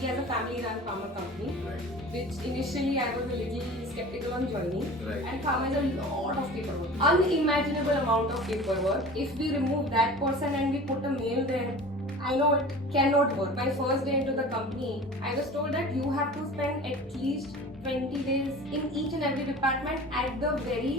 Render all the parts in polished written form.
he has a family-run pharma company, Right. which initially I was a little skeptical on joining. Right. And pharma is a lot of paperwork, unimaginable amount of paperwork. If we remove that person and we put a male there, I know it cannot work. My first day into the company, I was told that you have to spend at least 20 days in each and every department at the very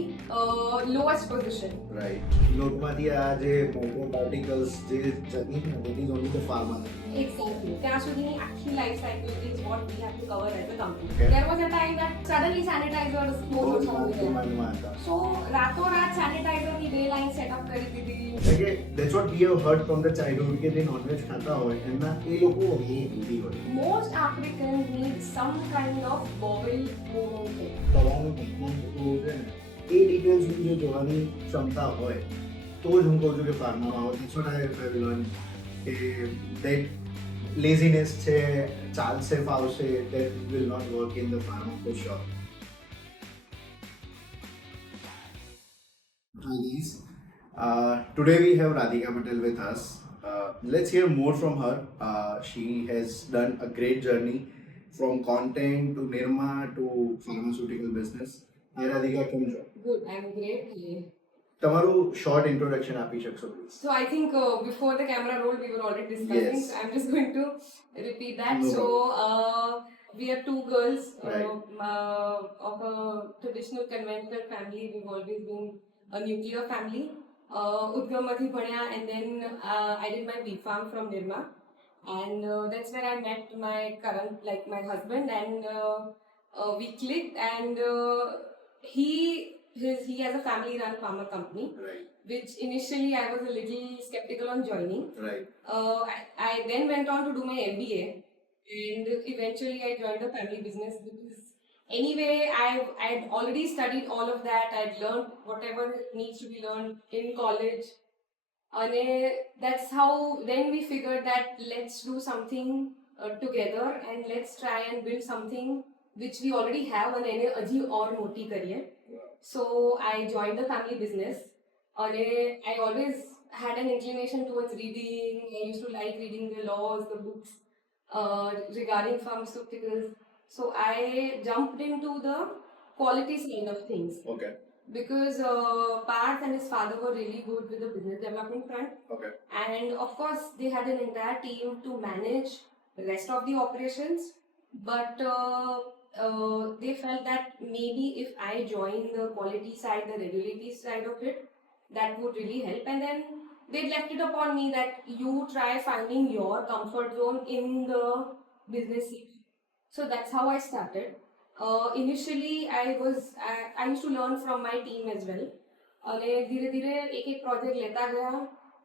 lowest position. Right નોટમાંથી આ જે મોટો particles જે journey છે ને that is only the pharma Exactly. ત્યાં સુધીની આખી life cycle is what we have to cover as a company. Okay. There was a time that suddenly sanitizers બહુ closed જ down there. ડિમાન્ડમાં હતા So રાતોરાત sanitizer ની બે લાઈન સેટઅપ કરી દીધી. એટલે કે that's what we have heard from the childhood કે જે નોનવેજ ખાતા હોય એમના એ લોકો એ હેલ્ધી હોય Most Africans need some kind of bowel movement. તમારું ટ્રીટમેન્ટ થતું છે ને એ ડિટેલ્સ સુધી જો જોવાની ક્ષમતા હોય તો જ હું કહું છું કે ફાર્મામાં આવો that's what I have learn કે દેટ લેઝીનેસ છે ચાલશે ફાવશે that will not work in the pharma for sure. Hi guys. Today we have Radhika Patel with us. Let's hear more from her. She has done a great journey from content to Nirma to pharmaceutical business. Hey Radhika, કેમ છો? Good, I'm great. તમારું short introduction આપી શકશો please? So I think before the camera rolled, we were already discussing. Yes. So I'm just going to repeat that. No So we are two girls Right. of a traditional conventional family. We've always been a nuclear family. Udgamadhi Bhanya, and then I did my B.Pharm from Nirma, and that's where I met my current, like my husband, and we clicked. And he has a family-run pharma company, Right, which initially I was a little skeptical on joining. right. I then went on to do my MBA, and eventually I joined the family business because anyway I'd already studied all of that. I'd learned whatever needs to be learned in college, and that's how then we figured that let's do something together and let's try and build something which we already have and એને હજી or મોટી કરીએ. So I joined the family business, and I always had an inclination towards reading. I used to like reading the laws, the books regarding pharmaceuticals. So I jumped into the quality side of things Okay, because Parth and his father were really good with the business development front, okay. and of course they had an entire team to manage the rest of the operations. But they felt that maybe if I join the quality side, the regulatory side of it, that would really help. And then they left it upon me that you try finding your comfort zone in the business scene. So that's how I started. Initially, I used to learn from my team as well. અને ધીરે ધીરે એક એક project લેતા ગયા,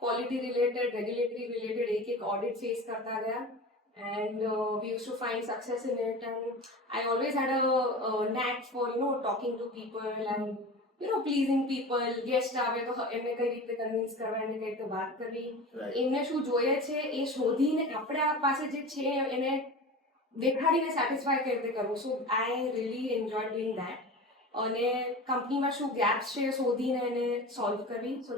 quality related, regulatory related એક એક audit face કરતા ગયા, and we used to find success in it. And I always had a knack for talking to people and pleasing people. Guest આવે તો એમને કઈ રીતે કન્વિન્સ કરવા, એમને કઈ રીતે વાત કરવી, Right. એમને શું જોઈએ છે એ શોધીને આપણા પાસે જે છે એને દેખાડીને સેટિસ્ફાય કઈ રીતે કરવું. So I really enjoy doing that, અને કંપનીમાં શું ગેપ્સ છે એ શોધીને એને સોલ્વ કરવી. સો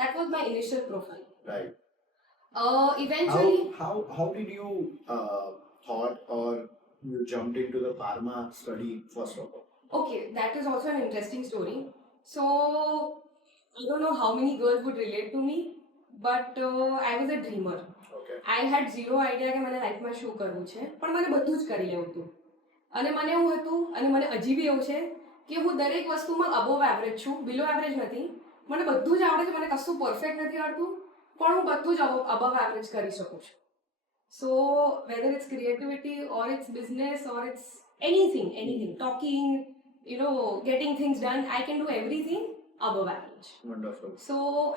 that was my initial profile. Right. Eventually How did you thought or you jumped into the pharma study first of all? Okay, that is also an interesting story. So, I don't know how many girls would relate to me, but I was a dreamer. Okay. I had zero idea કે મને લાઈફમાં શું કરવું છે, પણ મને બધું જ કરી લેવું હતું. અને મને એવું હતું, અને મને હજી બી એવું છે કે હું દરેક વસ્તુમાં અબોવ એવરેજ છું, બિલો એવરેજ નથી. મને બધું જ આવડે છે, મને કશું પરફેક્ટ નથી આવડતું, પણ હું બધું જ અબવ એવરેજ કરી શકું છું. So, whether it's creativity or it's business or it's anything, talking, getting things done, I can do everything above average. Wonderful. So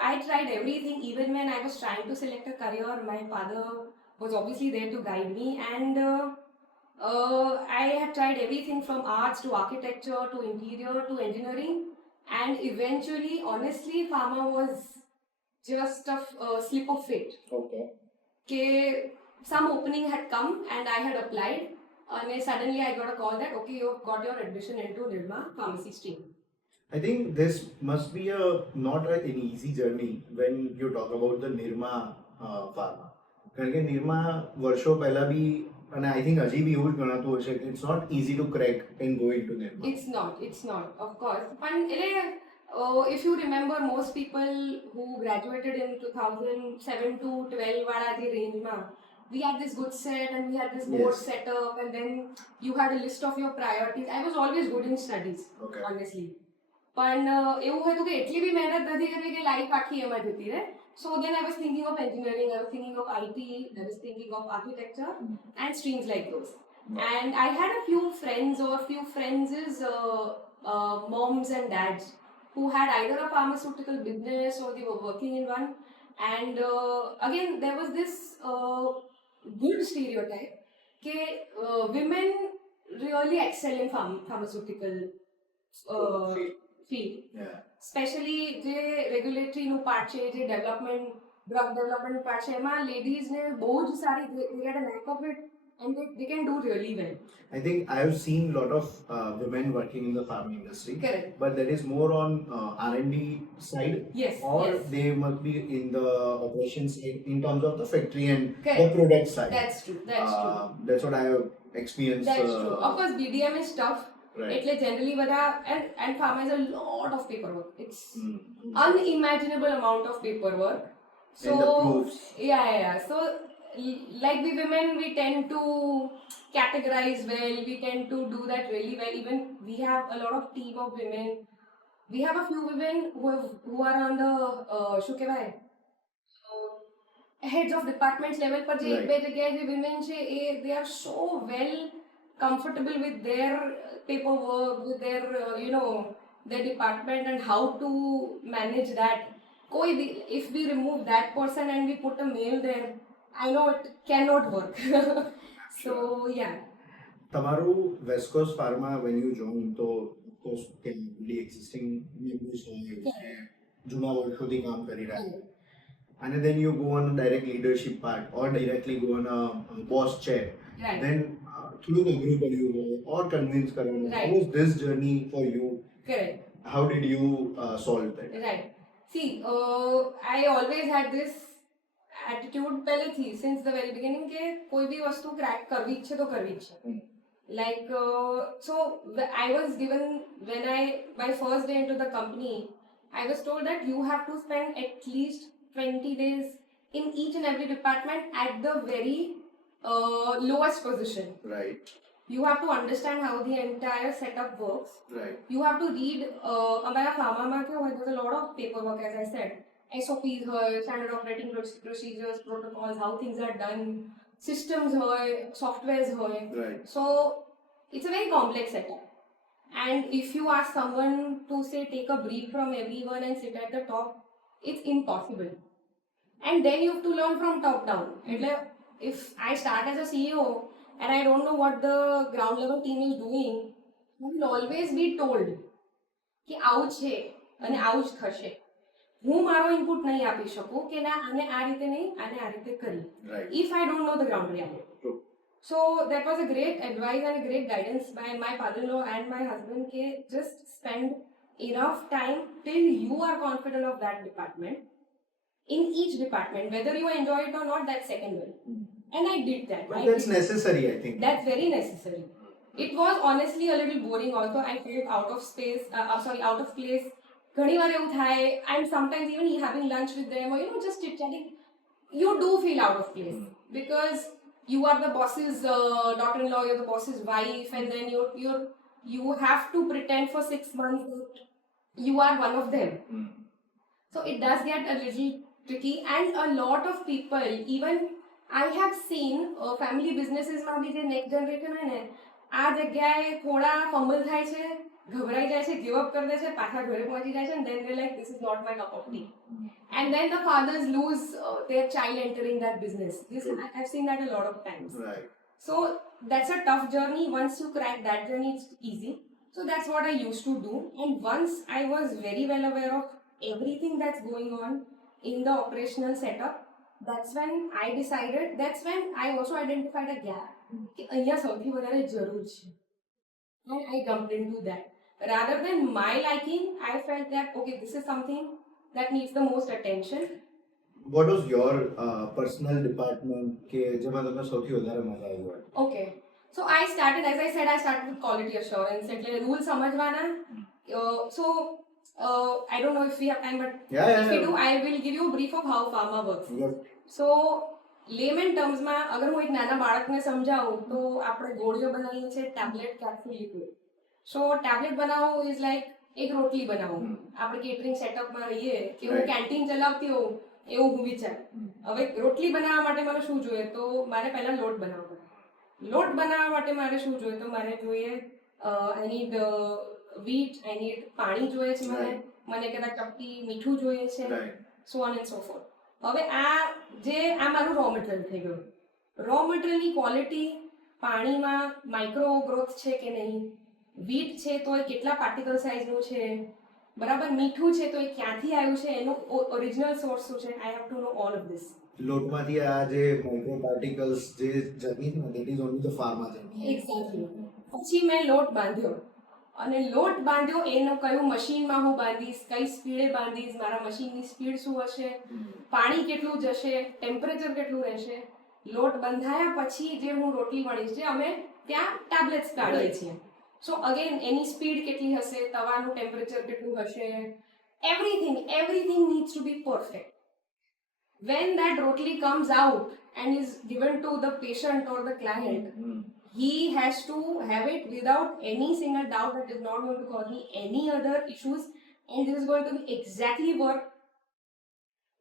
I tried everything. Even when I was trying to select a career, my father was obviously there to guide me, and I had tried everything from arts to architecture to interior to engineering, and eventually, honestly, pharma was just a slip of fate. Okay. Some opening had come and I had applied, and suddenly I got a call that okay, you've got your admission into Nirma pharmacy stream. I think this must be not an easy journey when you talk about the Nirma pharma. કારણ કે નિર્મા વર્ષો પહેલા બી અને I think હજી બી એવું જ ગણાતું હશે કે it's not easy to crack and go into that. It's not, of course. પણ એટલે if you remember, most people who graduated in 2007 to 12 વાળા જે રેન્જમાં, we had this good set and we had this board Yes. set up and then you had a list of your priorities. I was always good in studies, Okay. honestly. પણ એવું હતું કે એટલી બી મહેનત નથી કરવી કે લાઈફ આખી એમાં જતી રહે. So then I was thinking of engineering, I was thinking of IT, I was thinking of architecture and streams like those. And I had a few friends' moms and dads who had either a pharmaceutical business or they were working in one. And again, there was this good stereotype that women really excel in pharmaceutical field. Yeah. Specially જે રેગ્યુલેટરીનું part છે, જે development drug development part છે, એમાં લેડીઝને બહુ જ સારી દે get a નેક of it and they can do really well. I think I have seen a lot of women working in the pharma industry. Correct. But that is more on R&D side. Yes, Or yes. they must be in the operations in terms of the factory and Correct. the product side. That's true. That's true. That's what I have experienced. That's true. Of course, BDM is tough. Right. એટલે generally બધા and pharma is a lot of paperwork. It's Mm. unimaginable amount of paperwork. So And the proofs. yeah. So like we women, we tend to categorize well. We tend to do that really well. Even we have a lot of team of women. We have a few women who are on the શું કહેવાય heads of departments level પર જે એક Right. બે જગ્યાએ જે women છે એ they are so well comfortable with their paperwork, with their their department and how to manage that. If we remove that person and we put a male there, I know it cannot work. So yeah. તમારું વેસ્કોસ pharma when you join તો of course કે already existing members હોય છે, જૂના વર્ષોથી કામ કરી રહ્યા છે, અને then you go on a direct leadership part or directly go on a boss chair, Right. then થોડુંક અઘરું પડ્યું હોય or convince કરવાનું. How Right. was this journey for you? Correct. How did you solve that? Right. See, I always had this attitude પહેલેથી since the very beginning કે કોઈ બી વસ્તુ crack કરવી જ છે તો કરવી જ છે. Like so I was given when my first day into the company, I was told that you have to spend at least 20 days in each and every department at the very lowest position. Right, You have to understand how the entire setup works. right. You have to read અમારા ફાર્મામાં કેવું હોય, there's a lot of paperwork, as I said. SOPs હોય, standard operating procedures, protocols, how things are done, systems હોય, softwares હોય. Right. So it's a very complex setup. And if you ask someone to say take a brief from everyone and sit at the top, it's impossible. And then you have to learn from top down. એટલે if I start as a CEO and I don't know what the ground level team is doing, I will always be told કે આવું છે અને આવું જ થશે. હું મારો ઇનપુટ નહીં આપી શકું કે ના આને આ રીતે નહીં, આને આ રીતે કરી, Right. if I don't know the ground reality. True. So that was a great advice and a great guidance by my father-in-law and my husband ke just spend enough time till you are confident of that department. In each department, whether you enjoy it or not, that's secondary. And I did that. But I that's did- necessary, I think. That's very necessary. It was honestly a little boring also. I felt out of space, out of place. ઘણી વાર એવું થાય, and sometimes even having lunch with them or just chit-chatting, you do feel out of place because you are the boss's daughter-in-law, you're the boss's wife, and then you have to pretend for 6 months that you are one of them. Mm. So it does get a little tricky, and a lot of people, even I have seen family businesses માં બી જે next generation હોય ને, આ જગ્યાએ થોડા ફંબલ થાય છે, ઘબરાઈ જાય છે, give up કરી દે છે, પાછા ઘરે પહોંચી જાય છે, and then they're like, this is not my cup of tea. And then the fathers lose their child entering that business. I've seen that a lot of times. Right. So that's a tough journey. Once you crack that journey, it's easy. So that's what I used to do. And once I was very well aware of everything that's going on in the operational setup, that's when I also identified a gap. કે અહીંયા સૌથી વધારે જરૂર છે. And I jumped into that. Rather than my liking, I felt that, okay, this is something that needs the most attention. What was your personal department કે જેમાં તમને સૌથી વધારે મજા આવી હોય? Okay. So I started, as I said, I started with quality assurance. એટલે rule સમજવાના. I don't know if we have time, but if we do, I will give you a brief of how pharma works. Yes. So લેમેન ટર્મ્સમાં અગર હું એક નાના બાળકને સમજાવું તો આપણે ગોળીઓ બનાવીએ છીએ ટેબ્લેટ કેપ્સ્યુલ લિક્વિડ. સો ટેબ્લેટ બનાવવું ઇઝ લાઈક એક રોટલી બનાવવું. આપણે કેટરિંગ સેટઅપમાં રહીએ કે હું કેન્ટીન ચલાવતી હોઉં એવું હું વિચાર. હવે રોટલી બનાવવા માટે મને શું જોઈએ? તો મારે પહેલા લોટ બનાવવો પડે. લોટ બનાવવા માટે મારે શું જોઈએ? તો મારે જોઈએ આઈ નીડ વીટ, આઈ નીડ પાણી જોઈએ છે, મને કદાચ ચપટી મીઠું જોઈએ છે, so on and so fourth. હવે આ મારું રો મટીરિયલ થઈ ગયું. રો મટીરિયલની ક્વોલિટી, પાણીમાં માઇક્રો ગ્રોથ છે કે નહીં, વીટ છે તો એ કેટલા પાર્ટિકલ સાઇઝનું છે, બરાબર, મીઠું છે તો એ ક્યાંથી આવ્યું છે, એનું ઓરિજિનલ સોર્સ શું છે, I have to know all of this. લોટમાંથી આ જે માઇક્રો પાર્ટિકલ્સ જે જર્ની છે that is only the pharma journey. Exactly. પછી મેં લોટ બાંધ્યો અને લોટ બાંધ્યો એનું કયું મશીનમાં હું બાંધીશ, કઈ સ્પીડે બાંધીશ, મારા મશીનની સ્પીડ શું હશે, પાણી કેટલું જશે, ટેમ્પરેચર કેટલું રહેશે. લોટ બંધાયા પછી જે હું રોટલી વણીશ, જે અમે ત્યાં ટેબ્લેટ્સ કાઢીએ છીએ, સો અગેન એની સ્પીડ કેટલી હશે, તવાનું ટેમ્પરેચર કેટલું હશે, everything needs to be perfect. When that rotli comes out and is given to the patient or the client, he has to have it without any single doubt that is not going to cause me any other issues, and this is going to be exactly work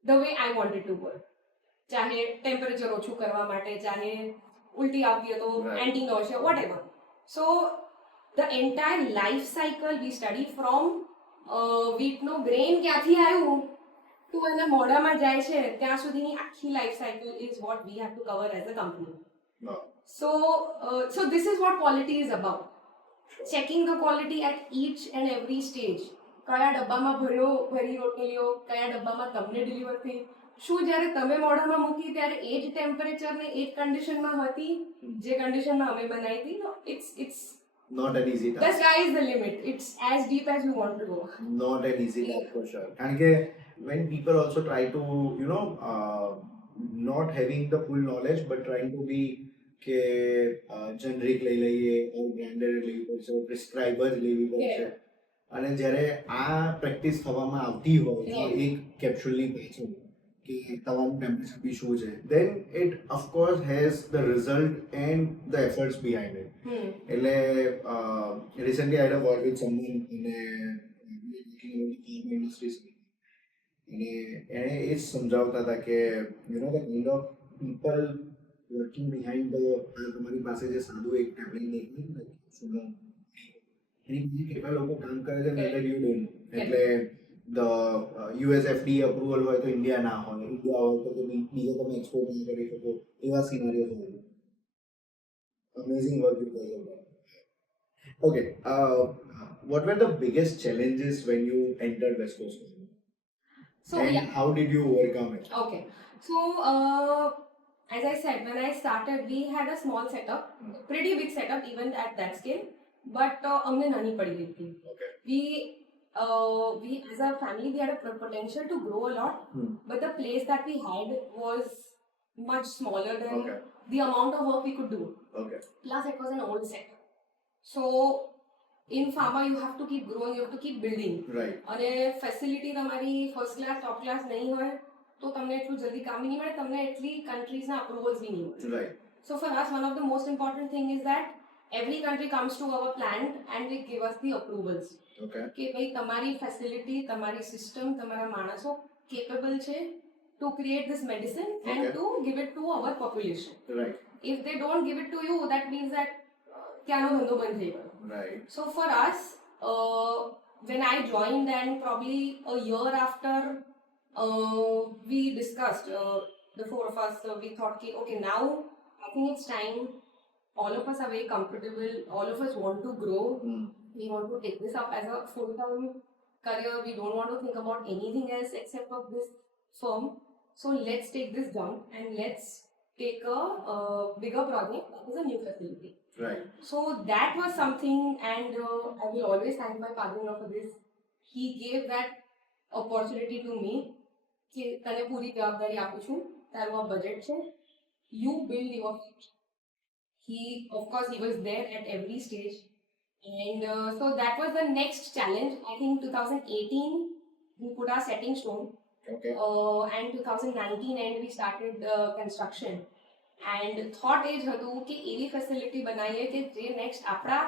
the way I want it to work. ચાહે temperature ઓછું કરવા માટે, ચાહે ઉલટી આવતી હોય તો anti nausea, whatever. So the entire life cycle we study from wheatનો ગ્રેન ક્યાંથી આવ્યું to એના મોઢામાં જાય છે ત્યાં સુધીની આખી life cycle is what we have to cover as a company. So this is what quality is about. Checking the quality at each and every stage. કયા ડબ્બામાં ભરી રોટલીઓ, કયા ડબ્બામાં તમને ડિલિવર થઈ, શું જ્યારે તમે મોઢામાં મૂકી ત્યારે એ જ ટેમ્પરેચર ને એ જ કન્ડિશનમાં હતી જે કન્ડિશનમાં અમે બનાવી હતી. It's not an easy task. The sky is the limit. It's as deep as you want to go. Not an easy task for sure. કારણ કે when people also try to not having the full knowledge but trying to be કે generic લઈ લઈએ or branded લેવી પડશે, prescriber લેવી પડશે, અને જ્યારે આ પ્રેક્ટિસ થવામાં આવતી હોય એક કેપ્સ્યુલની પાછળ કે તમારું ટેમ્પરેચર બી શું છે, then it of course has the result and the efforts behind it. એટલે recently I had a word with someone in a industry, અને એણે એ જ સમજાવતા હતા કે you no the kind of people working behind the, તમારી પાસે જે સાદું એક ટેબ્લેટ દેખાય ને સુનો એની બીજી કેટલા લોકો કામ કરે છે ને યુ ડોન્ટ. એટલે ધ USFDA અપ્રુવલ હોય તો ઇન્ડિયા ના હોય, ઇન્ડિયા હોય તો બીજે તમે એક્સપોર્ટ ના કરી શકો, એવા સિનારીઓ હોય. Amazing work you guys have done. Okay, what were the biggest challenges when you entered West Coast? So and how did you overcome it? Okay. So as I said, when I started, we had a small setup, pretty big setup even at that scale, but हमने नानी पड़ी हुई थी. Okay. We as a family we had a potential to grow a lot, but the place that we had was much smaller than the amount of work we could do. Okay. Plus it was an old setup. So in pharma you have to keep growing, you have to keep building. Right. અને facility તમારી first class top class નહીં હોય તો તમને એટલું જલ્દી કામ નહીં મળે, તમને એટલી કન્ટ્રીઝના અપ્રુવલ્સ બી નહીં મળે. Right. So for us one of the most important thing is that every country comes to our plant and they give us the approvals. Okay. કે ભાઈ તમારી ફેસિલિટી, તમારી સિસ્ટમ, તમારા માણસો કેપેબલ છે to create this medicine and to give it to our population. Right. If they don't give it to you, that means that ત્યાંનો ધંધો બંધ થઈ ગયો. Right. So for us, when I joined and probably a year after we discussed, the four of us, we thought, okay, now I think it's time. All of us are very comfortable. All of us want to grow. We want to take this up as a full-time career. We don't want to think about anything else except of this firm. So let's take this jump and let's take a bigger project that is a new facility. Right. So that was something, and I will always thank my father-in-law for this. He gave that opportunity to me. કે તને પૂરી જવાબદારી આપું છું, તારું આ budget છે, you build your future. Of course, he was there at every stage. And so that was the next challenge. I think 2018, we put our setting stone. Okay. And 2019 end, we started construction. And thought એ જ હતું કે એવી facility બનાવીએ કે જે next આપણા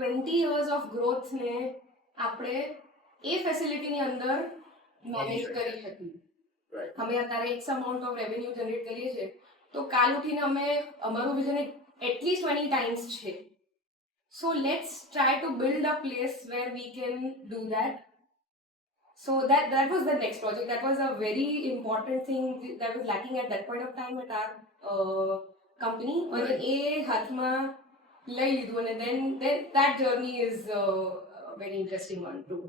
20 years of growth ને આપણે એ ફેસિલિટીની અંદર મેનેજ કરી શકીએ. Right. અમે અત્યારે x amount of revenue generate કરીએ છીએ, તો કાલ ઉઠીને અમે અમારું વિઝન એટલીસ્ટ 20 times છે. So let's try to build a place where we can do that. So that was the next project. That was a very important thing that was lacking at that point of time at our company. And a હાથમાં લઈ લીધું, and then that journey is a very interesting one too.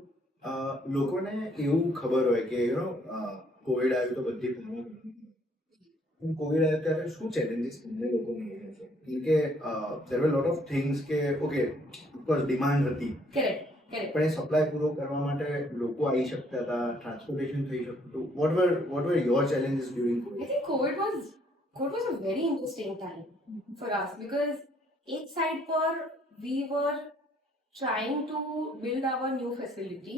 લોકોને એવું ખબર હોય કે Covid આવ્યું તો બધી કોવિડ આવ્યો ત્યારે શું ચેલેન્જીસ તમને લોકોને છે? કે there were a lot of things કે ઓકે ઓફકોર્સ ડિમાન્ડ હતી, Correct. પણ એ સપ્લાય પૂરો કરવા માટે લોકો આવી શકતા હતા, ટ્રાન્સપોર્ટેશન થઈ શકતું હતું. what were your challenges during I COVID? think COVID was a very interesting time for us because एक side पर we were trying to build our new facility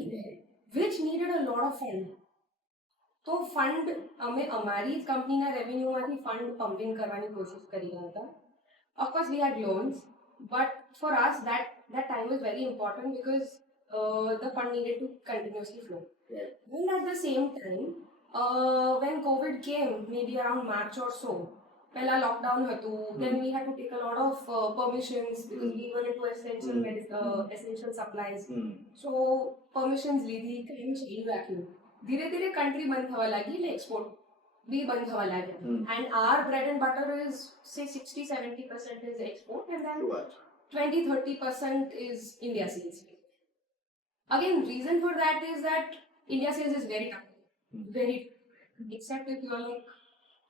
which needed a lot of fund. તો fund અમે અમારી જ કંપનીના રેવન્યુમાંથી fund pumping કરવાની કોશિશ કરી રહ્યા હતા. Of course we had loans, but for us that time was very important because the fund needed to continuously flow. Right. Then at the same time, when COVID came, maybe around March or so, પહેલા lockdown હતું, then we had to take a lot of permissions because we were into essential supplies. So permissions લીધી, કામ ચાલુ રાખ્યું. ધીરે ધીરે country બંધ થવા લાગી, એટલે એક્સપોર્ટ બી બંધ થવા લાગ્યા. And our bread and butter is say 60-70% is export, and then 20-30% is India sales. Again, reason for that is that India sales is very tough. Very tough. Except if you are like,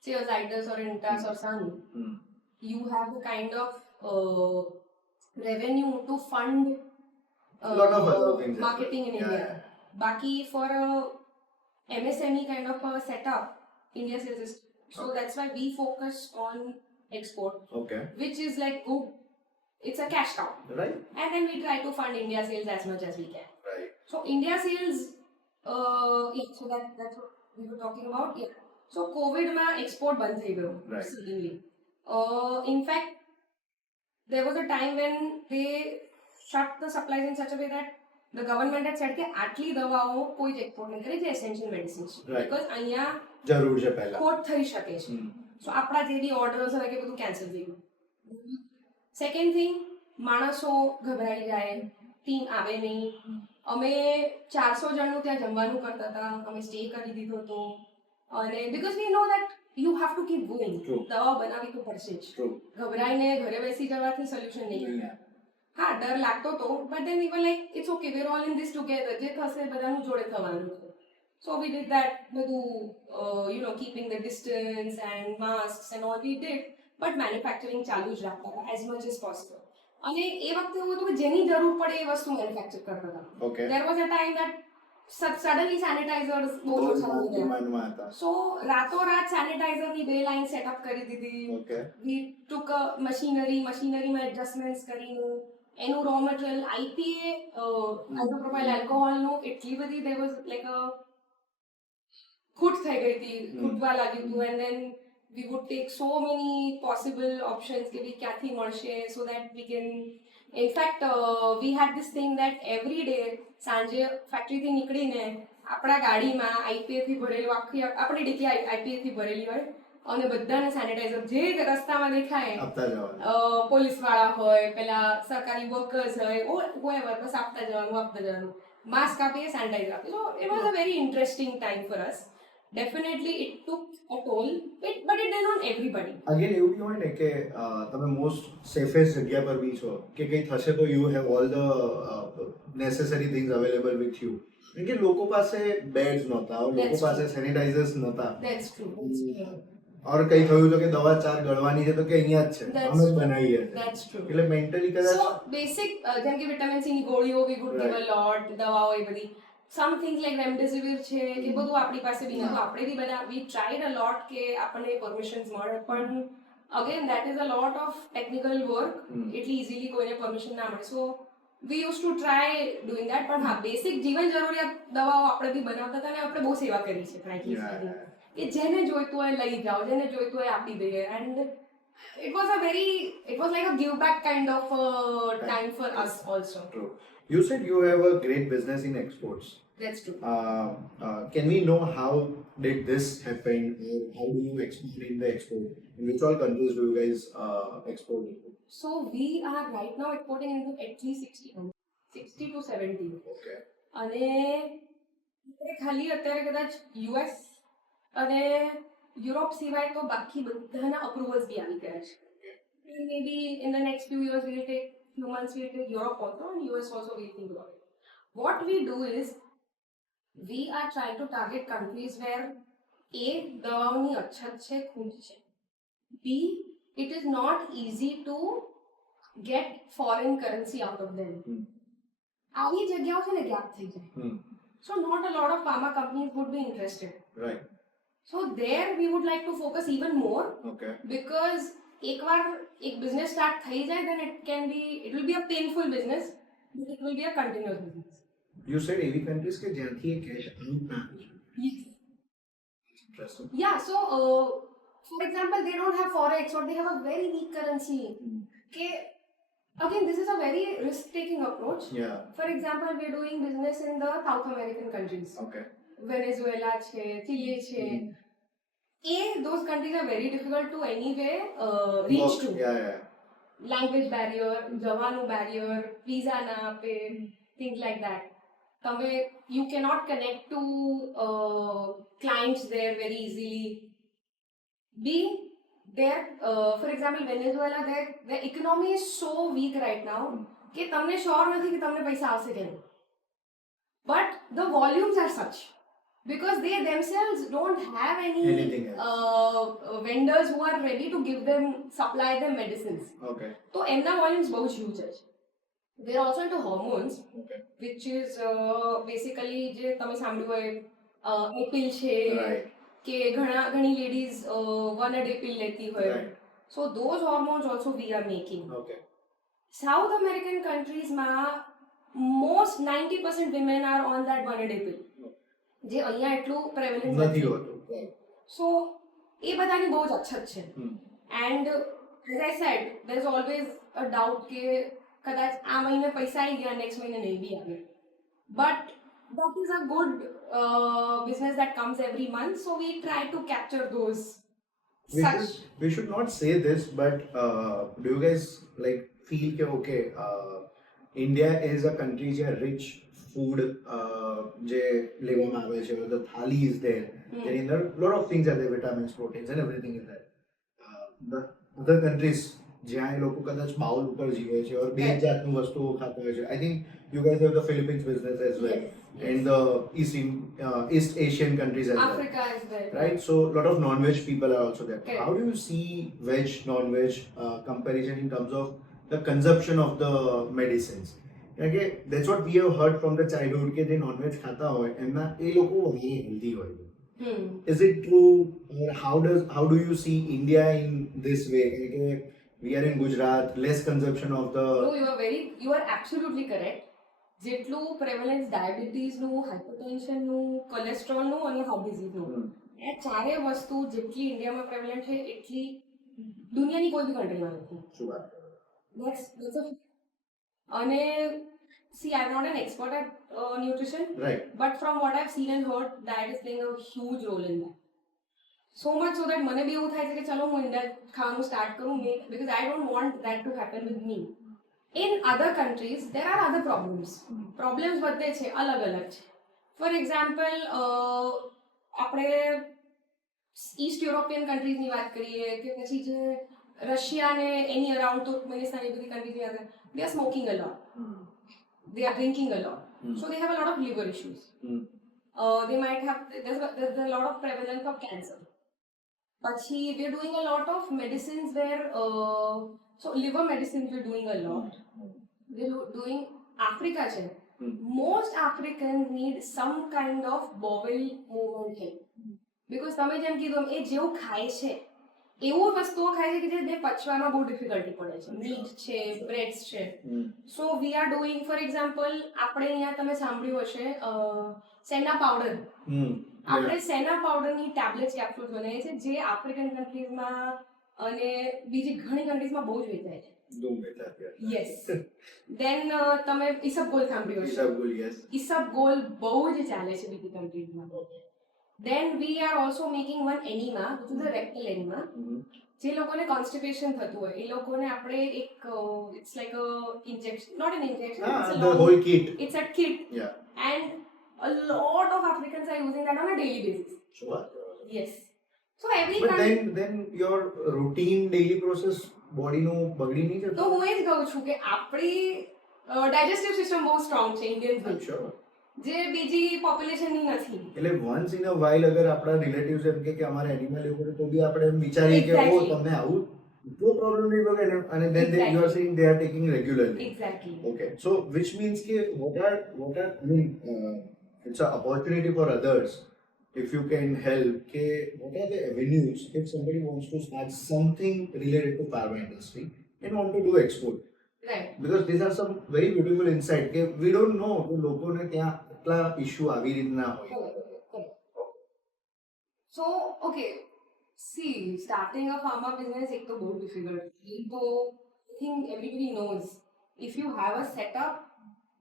say, a Zydus or Intas or Sun, you have the kind of revenue to fund Lot of other things as marketing well. in Yeah, India. yeah. Baki for a MSME kind of a setup, India sales is so Okay. that's why we focus on export, Okay. which is like good. It's a cash cow. Right. And then we try to fund India sales as much as we can. Right. So India sales, yeah, so that's what we were talking about. Yeah. So COVID ma export band થઈ ગયો Right. suddenly. In fact, there was a time when they shut the supplies in such a way that the government had said કે આટલી દવાઓ કોઈ જ export નહીં કરે જે essential medicines છે. Right. Because અહીંયા જરૂર છે પહેલા. ખોટ થઈ શકે છે. સો આપણા જે બી ઓર્ડર્સ હોય કે બધું કેન્સલ થઈ ગયું. સેકન્ડ થિંગ, માણસો ગભરાઈ જાય, ટીમ આવે નહીં. અમે 400 જણનું ત્યાં જમવાનું કરતા હતા, અમે સ્ટે કરી દીધો હતો. અને because we know that you have to keep going, True. દવા બનાવી તો પડશે જ. True. ગભરાઈને ઘરે બેસી જવાથી સોલ્યુશન નહીં. હા, ડર લાગતો હતો, but then we were like it's okay, we are all in this together, જે થશે બધાનું જોડે થવાનું છે. So we did that, keeping the distance and masks and all we did, but manufacturing ચાલુ જ રાખતા હતા as much as possible. અને એ વખતે એવું હતું કે જેની જરૂર પડે એ વસ્તુ મેન્યુફેક્ચર કરતા હતા. Okay. There was a time that suddenly sanitizers બહુ ઓછા થઈ ગયા. ડિમાન્ડમાં હતા. So રાતોરાત સેનિટાઈઝરની 2 લાઈન સેટઅપ કરી દીધી. Okay. We took a મશીનરીમાં એડજસ્ટમેન્ટ્સ કરીને એનું રો મટીરિયલ IPA આઇસોપ્રોપાઇલ આલ્કોહોલનું એટલી બધી there was like a ખૂટ થઈ ગઈ હતી, ખૂટવા લાગ્યું હતું. And then we would take so many possible options કે ભઈ ક્યાંથી મળશે, so that we can, in fact we had this thing that every day સાંજે ફેક્ટરીથી નીકળીને આપણા ગાડીમાં IPA થી ભરેલું, આખી આપણી ડીકી IPA થી ભરેલી હોય, અને બધાને સેનિટાઈઝર જે રસ્તામાં દેખાય, આપતા જવાનું. પોલીસ વાળા હોય, પેલા સરકારી વર્કર્સ હોય, whoever, બસ આપતા જવાનું. માસ્ક આપીએ, સેનિટાઈઝર આપીએ. So it was a very interesting time for us. Definitely it took a toll, but it did on everybody. Again એવું બી હોય ને કે તમે મોસ્ટ સેફેસ્ટ જગ્યા પર બી છો કે કંઈ થશે તો you have all the necessary things available with you. કે લોકો પાસે બેડ્સ નહોતા, લોકો પાસે સેનિટાઈઝર્સ નહોતા, That's true. ઓર કંઈ થયું તો કે દવા 4 ગળવાની છે તો કે અહીંયા જ છે, અમે જ બનાવીએ છે. That's true. એટલે મેન્ટલી કદાચ So basic જેમ કે વિટામિન સી ની ગોળીઓ we would give a lot, દવાઓ એ બધી. સમ થિંગ્સ લાઈક રેમડેસિવિર છે કે બધું આપણી પાસે બી નતું. આપણે બી બધા વી ટ્રાઈડ અ લોટ કે આપણને પરમિશન્સ મળે, પણ again that is a lot of technical work. એટલી ઇઝીલી કોઈને પરમિશન ના મળે. So we use to try doing that. પણ હા, બેસિક જીવન જરૂરિયાત દવાઓ આપણે બી બનાવતા હતા અને આપણે બહુ સેવા કરી છે ફ્રેન્કલી સ્પીકિંગ, કે જેને જોઈતું હોય લઈ જાઓ, જેને જોઈતું હોય આપી દઈએ. And it was like a give back kind of time for us also. True. You said you have a great business in exports. That's true. Can we know how did this happen? Or how do you export in the export? In which all countries do you guys export into? So we are right now exporting into at least 60 to 70. Okay. અને આપણે ખાલી અત્યારે કદાચ US અને Europe સિવાય તો બાકી બધાના અપ્રુવલ્સ બી આવી ગયા છે. Maybe in the next few years we'll take few months we'll take Europe also and US also we'll think about it. What we do is we are trying to target countries where A, દવાઓની અછત છે, ખૂંટ છે. B, it is not easy to get foreign currency out of them. આવી જગ્યાઓ છે ને gap થઈ જાય. So not a lot of pharma companies would be interested. Right. So there we would like to focus even more. Okay. Because એકવાર એક business start થઈ જાય then it will be a painful business, but it will be a continuous business. You said એવી countries કે જ્યાંથી એ cash out ના થઈ શકે. Yes. Interesting. Yeah, so for example they don't have forex or they have a very weak currency. Okay, again this is a very risk taking approach. Yeah. For example, we're doing business in the South American countries. Okay. Venezuela છે, Chile છે. Those countries are very difficult to anyway reach to. Yeah. Language barrier, જવાનું barrier, visa ના આપે, things like that. You cannot connect to clients there very easily. For example, Venezuela, their economy is so weak right now કે તમને sure નથી કે તમને પૈસા આવશે કે નહીં. But the volumes are such because they themselves don't have Anything vendors who are ready to supply them medicines. Okay. So એમના volumes બહુ huge છે. They're also into hormones, Okay. which is basically જે તમે સાંભળ્યું હોય એપિલ છે કે ઘણી ladies one a day pill લેતી હોય. So those hormones also we are making. Okay. South American countries માં most 90% women are on that one a day pill. જે અહીંયા એટલું prevalent નથી હોતું. So એ બધાની બહુ જ અછત છે. And as I said, there's always a doubt કે કદાચ આ મહિને પૈસા આવી ગયા, next મહિને નહીં બી આવે. But that is a good business that comes every month, so we try to capture those. We should not say this, but do you guys like feel that okay, India is a country where rich food જે લેવામાં આવે છે, the thali is there, and in there lot of things are there, vitamins, proteins and everything is there. The other countries જ્યાં એ લોકો કદાચ bowl ઉપર જીવે છે or બે જાતનું વસ્તુઓ ખાતા હોય છે. I think you guys have the Philippines business as well. Yes. And the East Asian countries as Africa well. is there. Right, so a lot of non-veg people are also there. Okay. How do you see veg, non-veg comparison in terms of the consumption of the medicines? Okay, that's what we have heard from the childhood કે જે non-veg ખાતા હોય એમના એ લોકો વધારે healthy હોય. Is it true, or how do you see India in this way? કે we are in Gujarat, less consumption of the. No, you are absolutely correct. જેટલું પ્રેવલન્સ ડાયાબિટીસનું, હાઇપરટેન્શનનું, કોલેસ્ટ્રોલનું અને હાર્ટ ડિઝીઝનું, એ ચારે વસ્તુ જેટલી ઇન્ડિયામાં પ્રેવલન્ટ છે એટલી દુનિયાની કોઈ બી કન્ટ્રીમાં નથી. શું વાત? That's a અને see, I'm not an expert at nutrition, right, but from what I've seen and heard, diet is playing a huge role in that. So much so that મને બી એવું થાય છે કે ચલો હું ઇન્ડિયા ખાવાનું સ્ટાર્ટ કરું, because I don't want that to happen with me. In other countries, there are other problems. Problems બધે છે, અલગ અલગ છે. For example, આપણે ઈસ્ટ યુરોપિયન કન્ટ્રીઝની વાત કરીએ કે પછી જે રશિયા ને એની અરાઉન્ડ તુર્કમેનિસ્તાન એ બધી કન્ટ્રીઝની વાત કરીએ, they are smoking a lot. They are drinking a lot. So they have a lot of liver issues. They might have, there's a lot of prevalence of cancer. Pachi, we're doing a lot of medicines where, so liver medicines we're doing a lot. We're doing Africa છે, most Africans need some kind of bowel movement help. Because તમે જેમ કીધું એ જેવું ખાય છે એવું વસ્તુઓ ખાય છે કે જે પચવામાં બહુ ડિફિકલ્ટી પડે છે, મીટ છે, બ્રેડ્સ છે. So we are doing, for example આપણે અહીંયા તમે સાંભળ્યું હશે સેના પાવડર. આપણે સેના પાવડરની ટેબ્લેટ્સ કેપ્સ્યુલ્સ બનાવીએ છીએ જે આફ્રિકન કન્ટ્રીઝમાં અને બીજી ઘણી કન્ટ્રીઝમાં બહુ જ વેચાય છે. યસ. દેન તમે ઈસબગોલ સાંભળ્યું હશે. ઈસબગોલ બહુ જ ચાલે છે બીજી કન્ટ્રીઝમાં. Then we are also making one enema, which is a rectal enema. જે લોકોને કોન્સ્ટિપેશન થતું હોય એ લોકોને આપણે એક it's like a injection, not an injection, it's a the whole kit. It's a kit. Yeah. And a lot of Africans are using that on a daily basis. Sure. Yes. So every But then your routine daily process body નું બગડી નહીં જતું? તો હું એ જ કહું છું કે આપણી ડાયજેસ્ટિવ સિસ્ટમ બહુ સ્ટ્રોંગ છે ઇન્ડિયન્સની, જે બીજી પોપ્યુલેશનની નથી. એટલે વન્સ ઇન અ વાઇલ અગર આપણા રિલેટિવ્સ એમ કે અમારે એનિમલ લેવું પડે તો બી આપણે એમ વિચારીએ કે ઓ તમને આવું તો પ્રોબ્લેમ નહીં બગે અને then you are saying they are taking regularly. Exactly. Okay, so which means કે what are I mean it's an opportunity for others if you can help ke what are the avenues if somebody wants to start something related to pharma industry and want to do export. Right. Because these are some very beautiful insight કે we don't know કે લોકોને ત્યાં એટલા issue આવી રીતના હોય. So okay, see, starting a pharma business એક તો બહુ ડિફિકલ્ટ. એ તો I think everybody knows. If you have a setup,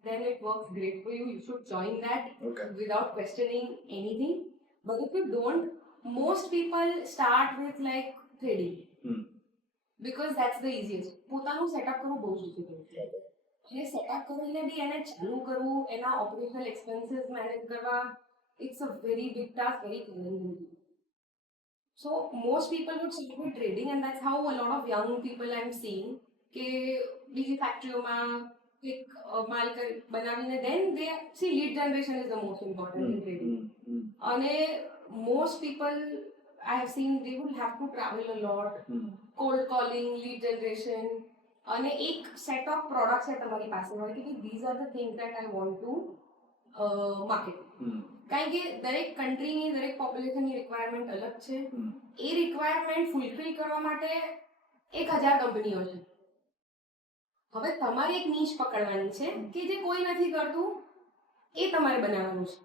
then it works great for you. You should join that without questioning anything. But if you don't, most people start with like trading. Because that's the easiest. પોતાનું setup કરવું બહુ જ difficult છે. અને setup કરીને બી એને ચાલુ કરવું, એના ઓપરેશનલ એક્સપેન્સીસ મેનેજ કરવા, it's a very big task, very challenging. So most people would start with trading and that's how a lot of young people I'm seeing કે બીજી ફેક્ટરીઓમાં એક માલ બનાવીને then they see lead generation is the most important in trading. અને most people I have seen they will have to travel a lot, cold calling, lead generation, અને એક set of products છે તમારી પાસે હોય કે these are the things that I want to market. કારણ કે દરેક કન્ટ્રીની દરેક પોપ્યુલેશનની રિક્વાયરમેન્ટ અલગ છે. એ રિક્વાયરમેન્ટ ફૂલફિલ કરવા માટે 1000 કંપનીઓ છે. હવે તમારે એક નીશ પકડવાની છે કે જે કોઈ નથી કરતું એ તમારે બનાવવાનું છે.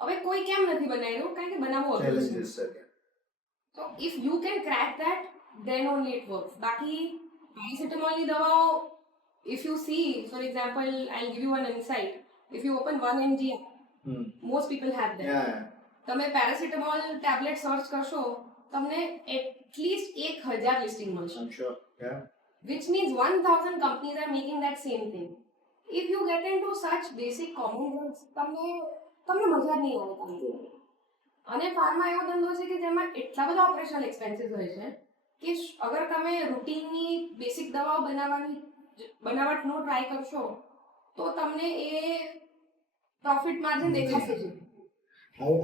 હવે કોઈ કેમ નથી બનાવ્યું? કારણ કે બનાવવું અઘરું છે. So if you can crack that, then only it works. બાકી પેરાસિટામોલની દવાઓ, if you see, for example, I'll give you an insight. If you open 1 mg, most people have that. તમે પેરાસિટામોલ ટેબ્લેટ સર્ચ કરશો તમને at least 1000 listing મળશે. I'm sure. Yeah. Which means 1000 companies are making that same thing. If you get into such basic common words, તમને મજા જ નહીં આવે કામ કરવાની. અને ફાર્મા એવો ધંધો છે કે જેમાં એટલા બધા ઓપરેશનલ એક્સપેન્સીસ હોય છે કે અગર તમે રૂટીનની બેસિક દવાઓ બનાવટનો ટ્રાય કરશો તો તમને એ પ્રોફિટ માર્જિન દેખાશે જ.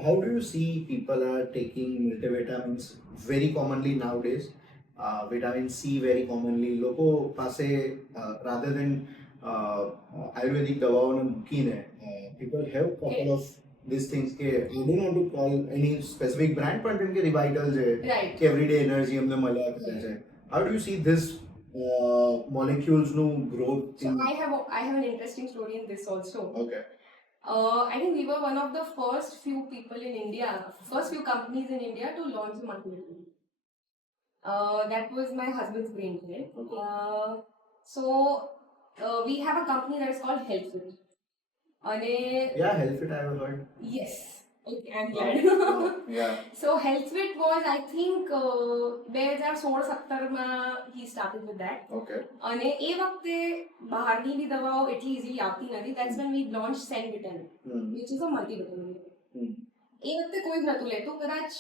How do you see people are taking multivitamins very commonly nowadays? Vitamin C very commonly. લોકો પાસે rather than આયુર્વેદિક દવાઓને મૂકીને people have couple of these things કે I don't want to call any specific brand પણ જેમ કે Revital છે કે everyday energy અમને મળ્યા કરે છે. How do you see this molecules નું growth? So I have an interesting story in this also. Okay. I think we were one of the first few people in India, first few companies in India to launch a multivitamin. That was my husband's brainchild. So we have a company that is called Healthfit. Yeah, Healthfit I have heard. Yes. Okay, I'm glad. Yeah. So Healthfit was, I think, 2016-17 માં he started with that. Okay. અને એ વખતે બહારની બી દવાઓ એટલી easily આવતી નથી. That's when we launched Senvitamin, which is a multivitamin. એ વખતે કોઈ જ નહોતું લેતું. કદાચ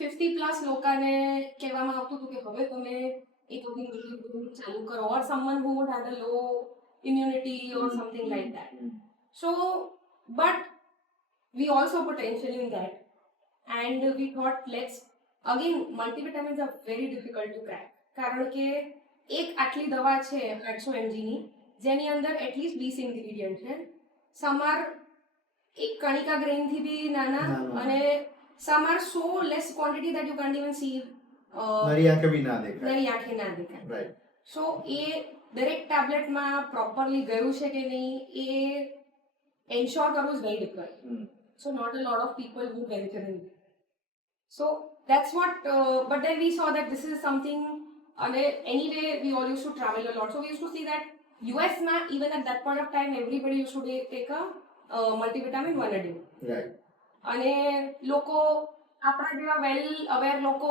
50+ લોકોને કહેવામાં આવતું હતું કે હવે તમે એક વખત ચાલુ કરો, or someone who would have a low immunity or something like that. So, but we also potential in that, and we thought let's again multivitamins are very difficult to crack કારણ કે એક આટલી દવા છે 800 mg ની જેની અંદર at least 20 ingredient છે some are એક કણિકા grain થી બી નાના નાના. અને some are so less quantity that you can't even see નરી આંખે બી ના દેખાય. નરી આંખે ના દેખાય. રાઈટ. સો એ દરેક ટેબ્લેટમાં પ્રોપરલી ગયું છે કે નહીં એ એન્શ્યોર કરવું is very difficult. So not a lot of people would venture in. So that's what, but then we saw that this is something, and anyway we all used to travel a lot. So we used to see that US ma, even at that point of time, everybody used to take a multivitamin one a day. Right. અને લોકો આપણા જેવા વેલ aware લોકો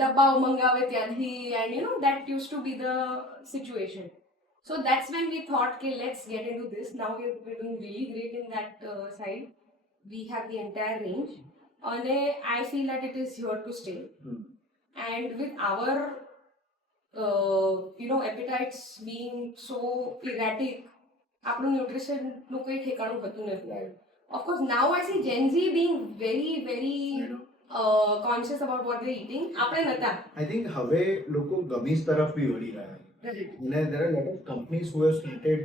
ડબ્બાઓ મંગાવે ત્યાંથી and you know that used to be the situation. So that's when we thought okay, let's get into this. Now we're doing really great in that side. We have the entire range and I feel that it is here to stay. And with our appetites being so erratic, આપણું nutrition નું કોઈ ઠેકાણું હતું નથી. Of course, now I see Gen Z being very, very conscious about what they're eating. આપણે નતા. I think હવે લોકો ગમીઝ તરફ બી વળી રહ્યા છે. And there are a lot of companies who have started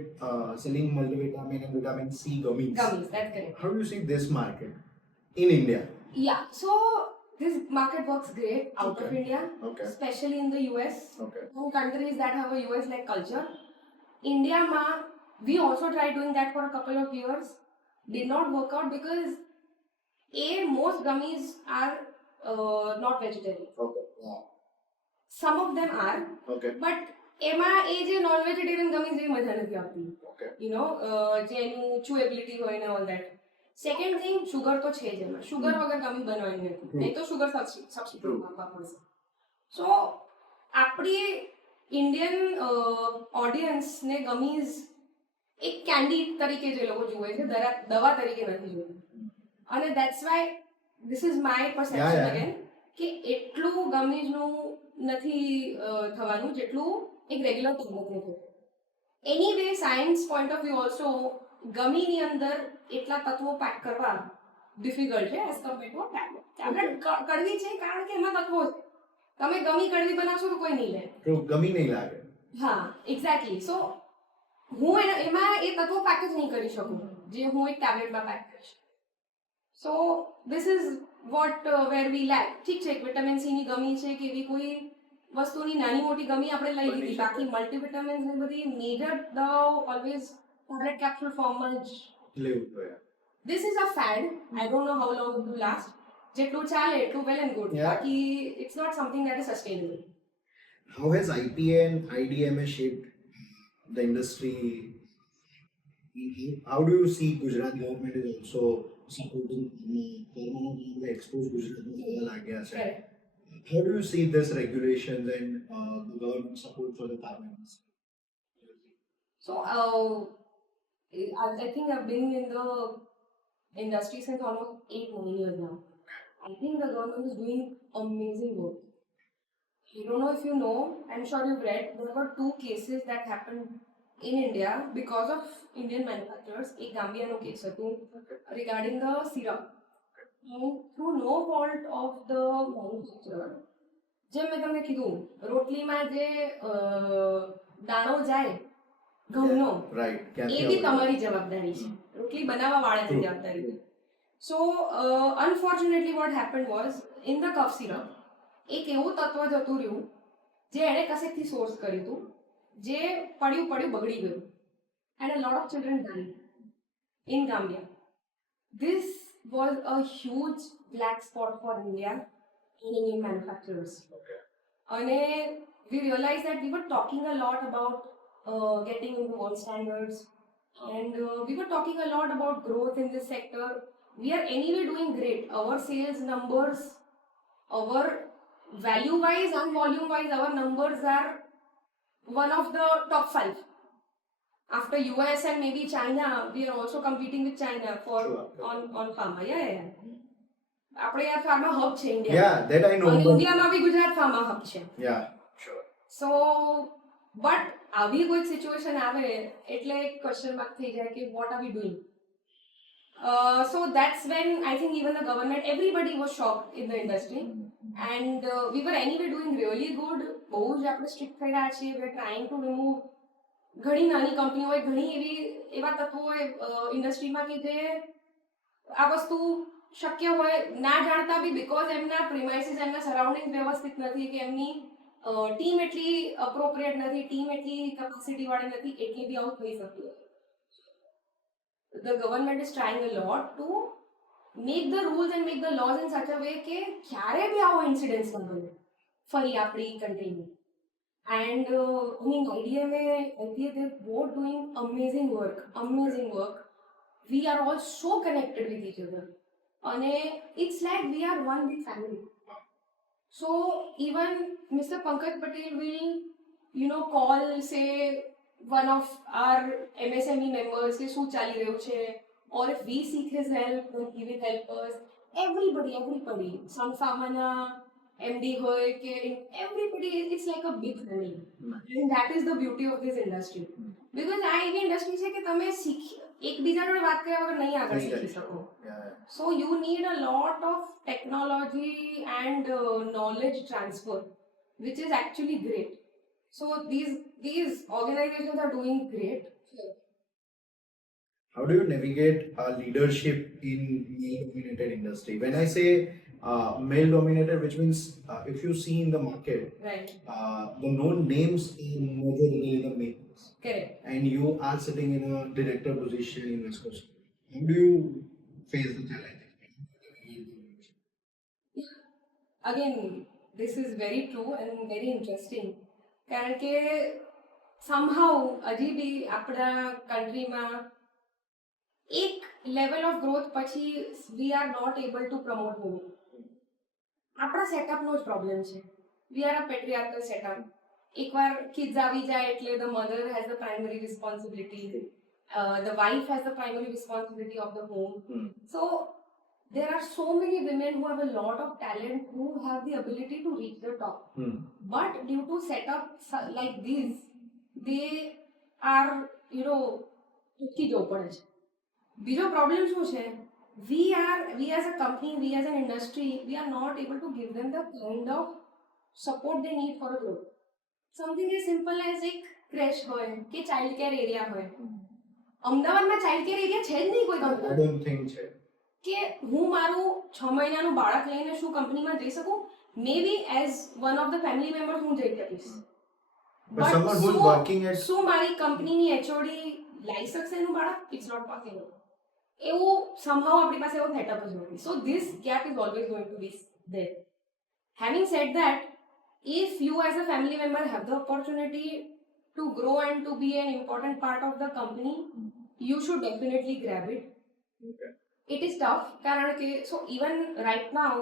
selling multivitamin and vitamin C gummies. Gummies, that's correct. How do you see this market in India? Yeah, so this market works great out of Okay. India, Okay. especially in the US. Okay. In countries that have a US-like culture. India ma, we also tried doing that for a couple of years. Did not work out because most gummies are not vegetarian. Okay. Yeah. Some of them are, Okay. but એમાં એ જે non vegetarian ગમીઝ જેવી મજા નથી આવતી. Okay. જે એનું ચુએબિલિટી હોય ને all that. Second thing, sugar તો છે જ એમાં. શુગર વગર ગમી બનવાની નથી. નહીં તો શુગર સબસ્ટિટ્યુટ આપવા પડશે. સો આપણી ઇન્ડિયન ઓડિયન્સને ગમીઝ એક કેન્ડી તરીકે જે લોકો જુએ છે, દવા તરીકે નથી જોતી. અને that's why this is my perception again કે એટલું ગમીઝનું નથી થવાનું જેટલું એક રેગ્યુલર ટેબ્લેટનું થયું. Anyway science point of view also ગમીની અંદર એટલા તત્વો પેક કરવા ડિફિકલ્ટ છે as compare to tablet. Tablet કડવી છે કારણ કે એમાં તત્વો છે. તમે ગમી કડવી બનાવશો તો કોઈ નહીં લે. ગમી નહીં લાગે. હા, એક્ઝેક્ટલી. સો હું એમાં એ તત્વો પેક જ નહીં કરી શકું જે હું એક ટેબ્લેટમાં પેક કરીશ. So this is what where we lack. ઠીક છે, વિટામિન સી ની ગમી છે કે એવી કોઈ વસ્તુની નાની મોટી ગમી આપણે લઈ લીધી. બાકી મલ્ટીવિટામિન્સ ને બધી મેજર દવાઓ ઓલવેઝ ટેબ્લેટ કેપ્સ્યુલ ફોર્મમાં જ લેવું જોઈએ. This is a fad. I don't know how long to last. જેટલું ચાલે એટલું વેલ એન્ડ ગુડ. બાકી it's not something that is sustainable. How has IPA and IDMA shaped the industry? How do you see Gujarat government is also supporting the exports Gujarat में लाग्या है? How do you see this regulations and the government support for the farmers? So I think I've been in the industry since almost 8-9 years now. I think the government is doing amazing work. I don't know if you know, I'm sure you've read, there were 2 cases that happened in India because of Indian manufacturers. એક ગામ્બિયાનો case હતું regarding the syrup. And through no fault of the manufacturer, જેમ મેં તમને કીધું, રોટલીમાં જે દાણો જાય ઘઉંનો, એ બી તમારી જવાબદારી છે. રોટલી બનાવવા વાળાની જવાબદારી છે. So unfortunately what happened was in the cough syrup એક એવું તત્વ જતું રહ્યું જે એણે કશેકથી સોર્સ કર્યું હતું, જે પડ્યું બગડી ગયું. And a lot of children died in Gambia. This was a huge black spot for India and Indian manufacturers. Okay. And we realized that we were talking a lot about getting into world standards, and we were talking a lot about growth in this sector. We are anyway doing great. Our sales numbers, our value-wise and volume-wise, our numbers are one of the top 5. After US and maybe China, we are also competing with China for on pharma. Yeah. આપણે યાર pharma hub છે India. Yeah, that I know. અને ઇન્ડિયામાં બી Gujarat pharma hub છે. Yeah, sure. So, but આવી કોઈક situation આવે એટલે ક્વેશ્ચન માર્ક થઈ જાય કે what are we doing? So that's when I think even the government, everybody was shocked in the industry. And we were anyway doing really good. બહુ જ આપણે સ્ટ્રિક્ટ થઈ રહ્યા છીએ. We are trying to remove ઘણી નાની company હોય, ઘણી એવા તત્વો હોય ઇન્ડસ્ટ્રીમાં કે જે આ વસ્તુ શક્ય હોય ના જાણતા બી, બીકોઝ એમના પ્રિમાઇસીસ, એમના સરાઉન્ડિંગ વ્યવસ્થિત નથી, કે એમની ટીમ એટલી અપ્રોપ્રિએટ નથી, ટીમ એટલી કેપેસિટી વાળી નથી, એટલે બી આવું થઈ શકતું હોય. The government is trying a lot to make the rules and make the laws in such a way કે ક્યારે બી આવો ઇન્સિડન્સ ન બને ફરી આપણી કન્ટ્રીમાં. And I mean, IDA they're both doing amazing work. We are all so connected with each other. And it's like we are one big family. So even Mr. Pankaj Patel will, call, say, one of our MSME members, ke શું ચાલી રહ્યું છે, or if we seek his help, then he will help us. Everybody. Some pharmana, MD હોય કે everybody, it's like a big family. And that is the beauty of this industry. Because આ એવી industry છે કે તમે એકબીજા જોડે વાત કર્યા વગર નહીં આગળ શીખી શકો. So you need a lot of technology and knowledge transfer, which is actually great. So these organizations are doing great. How do you navigate leadership in male-dominated industry? When I say male-dominated, which means if you see in the market, Right. the known names are majority the males, Correct. and you are sitting in a director position in West Coast. How do you face the challenge? Again, this is very true and very interesting. કારણ કે somehow હજી બી આપણા કન્ટ્રીમાં એક level of growth પછી we are not able to promote woman. આપણા સેટઅપનો જ પ્રોબ્લેમ છે. We are a patriarchal setup. એકવાર કિડ્સ આવી જાય એટલે the mother has the primary responsibility, the wife has the primary responsibility of the home. So there are so many women who have a lot of talent, who have the ability to reach the top. But due to setups like these, they are, ચૂકી જવું પડે છે. બીજો problem શું છે? we as a company, we as an industry, we are not able to give them the kind of support they need for a growth. Something as simple as એક crash હોય કે ચાઇલ્ડ કેર એરિયા હોય. અમદાવાદમાં child care area છે જ નહીં કોઈ company. I don't think છે કે હું મારું 6 મહિનાનું બાળક લઈને શું કંપનીમાં જઈ શકું? Maybe as one of the family member હું જઈ શકીશ. But someone who is working at શું મારી કંપનીની એચઓડી લાવી શકશે એનું બાળક? It's not possible. એવું somehow આપણી પાસે એવો સેટઅપ જ નથી. So this gap is always going to be there. Having said that, if you as a family member have the opportunity to grow and to be an important part of the company, you should definitely grab it. Okay. It is tough કારણ કે so even right now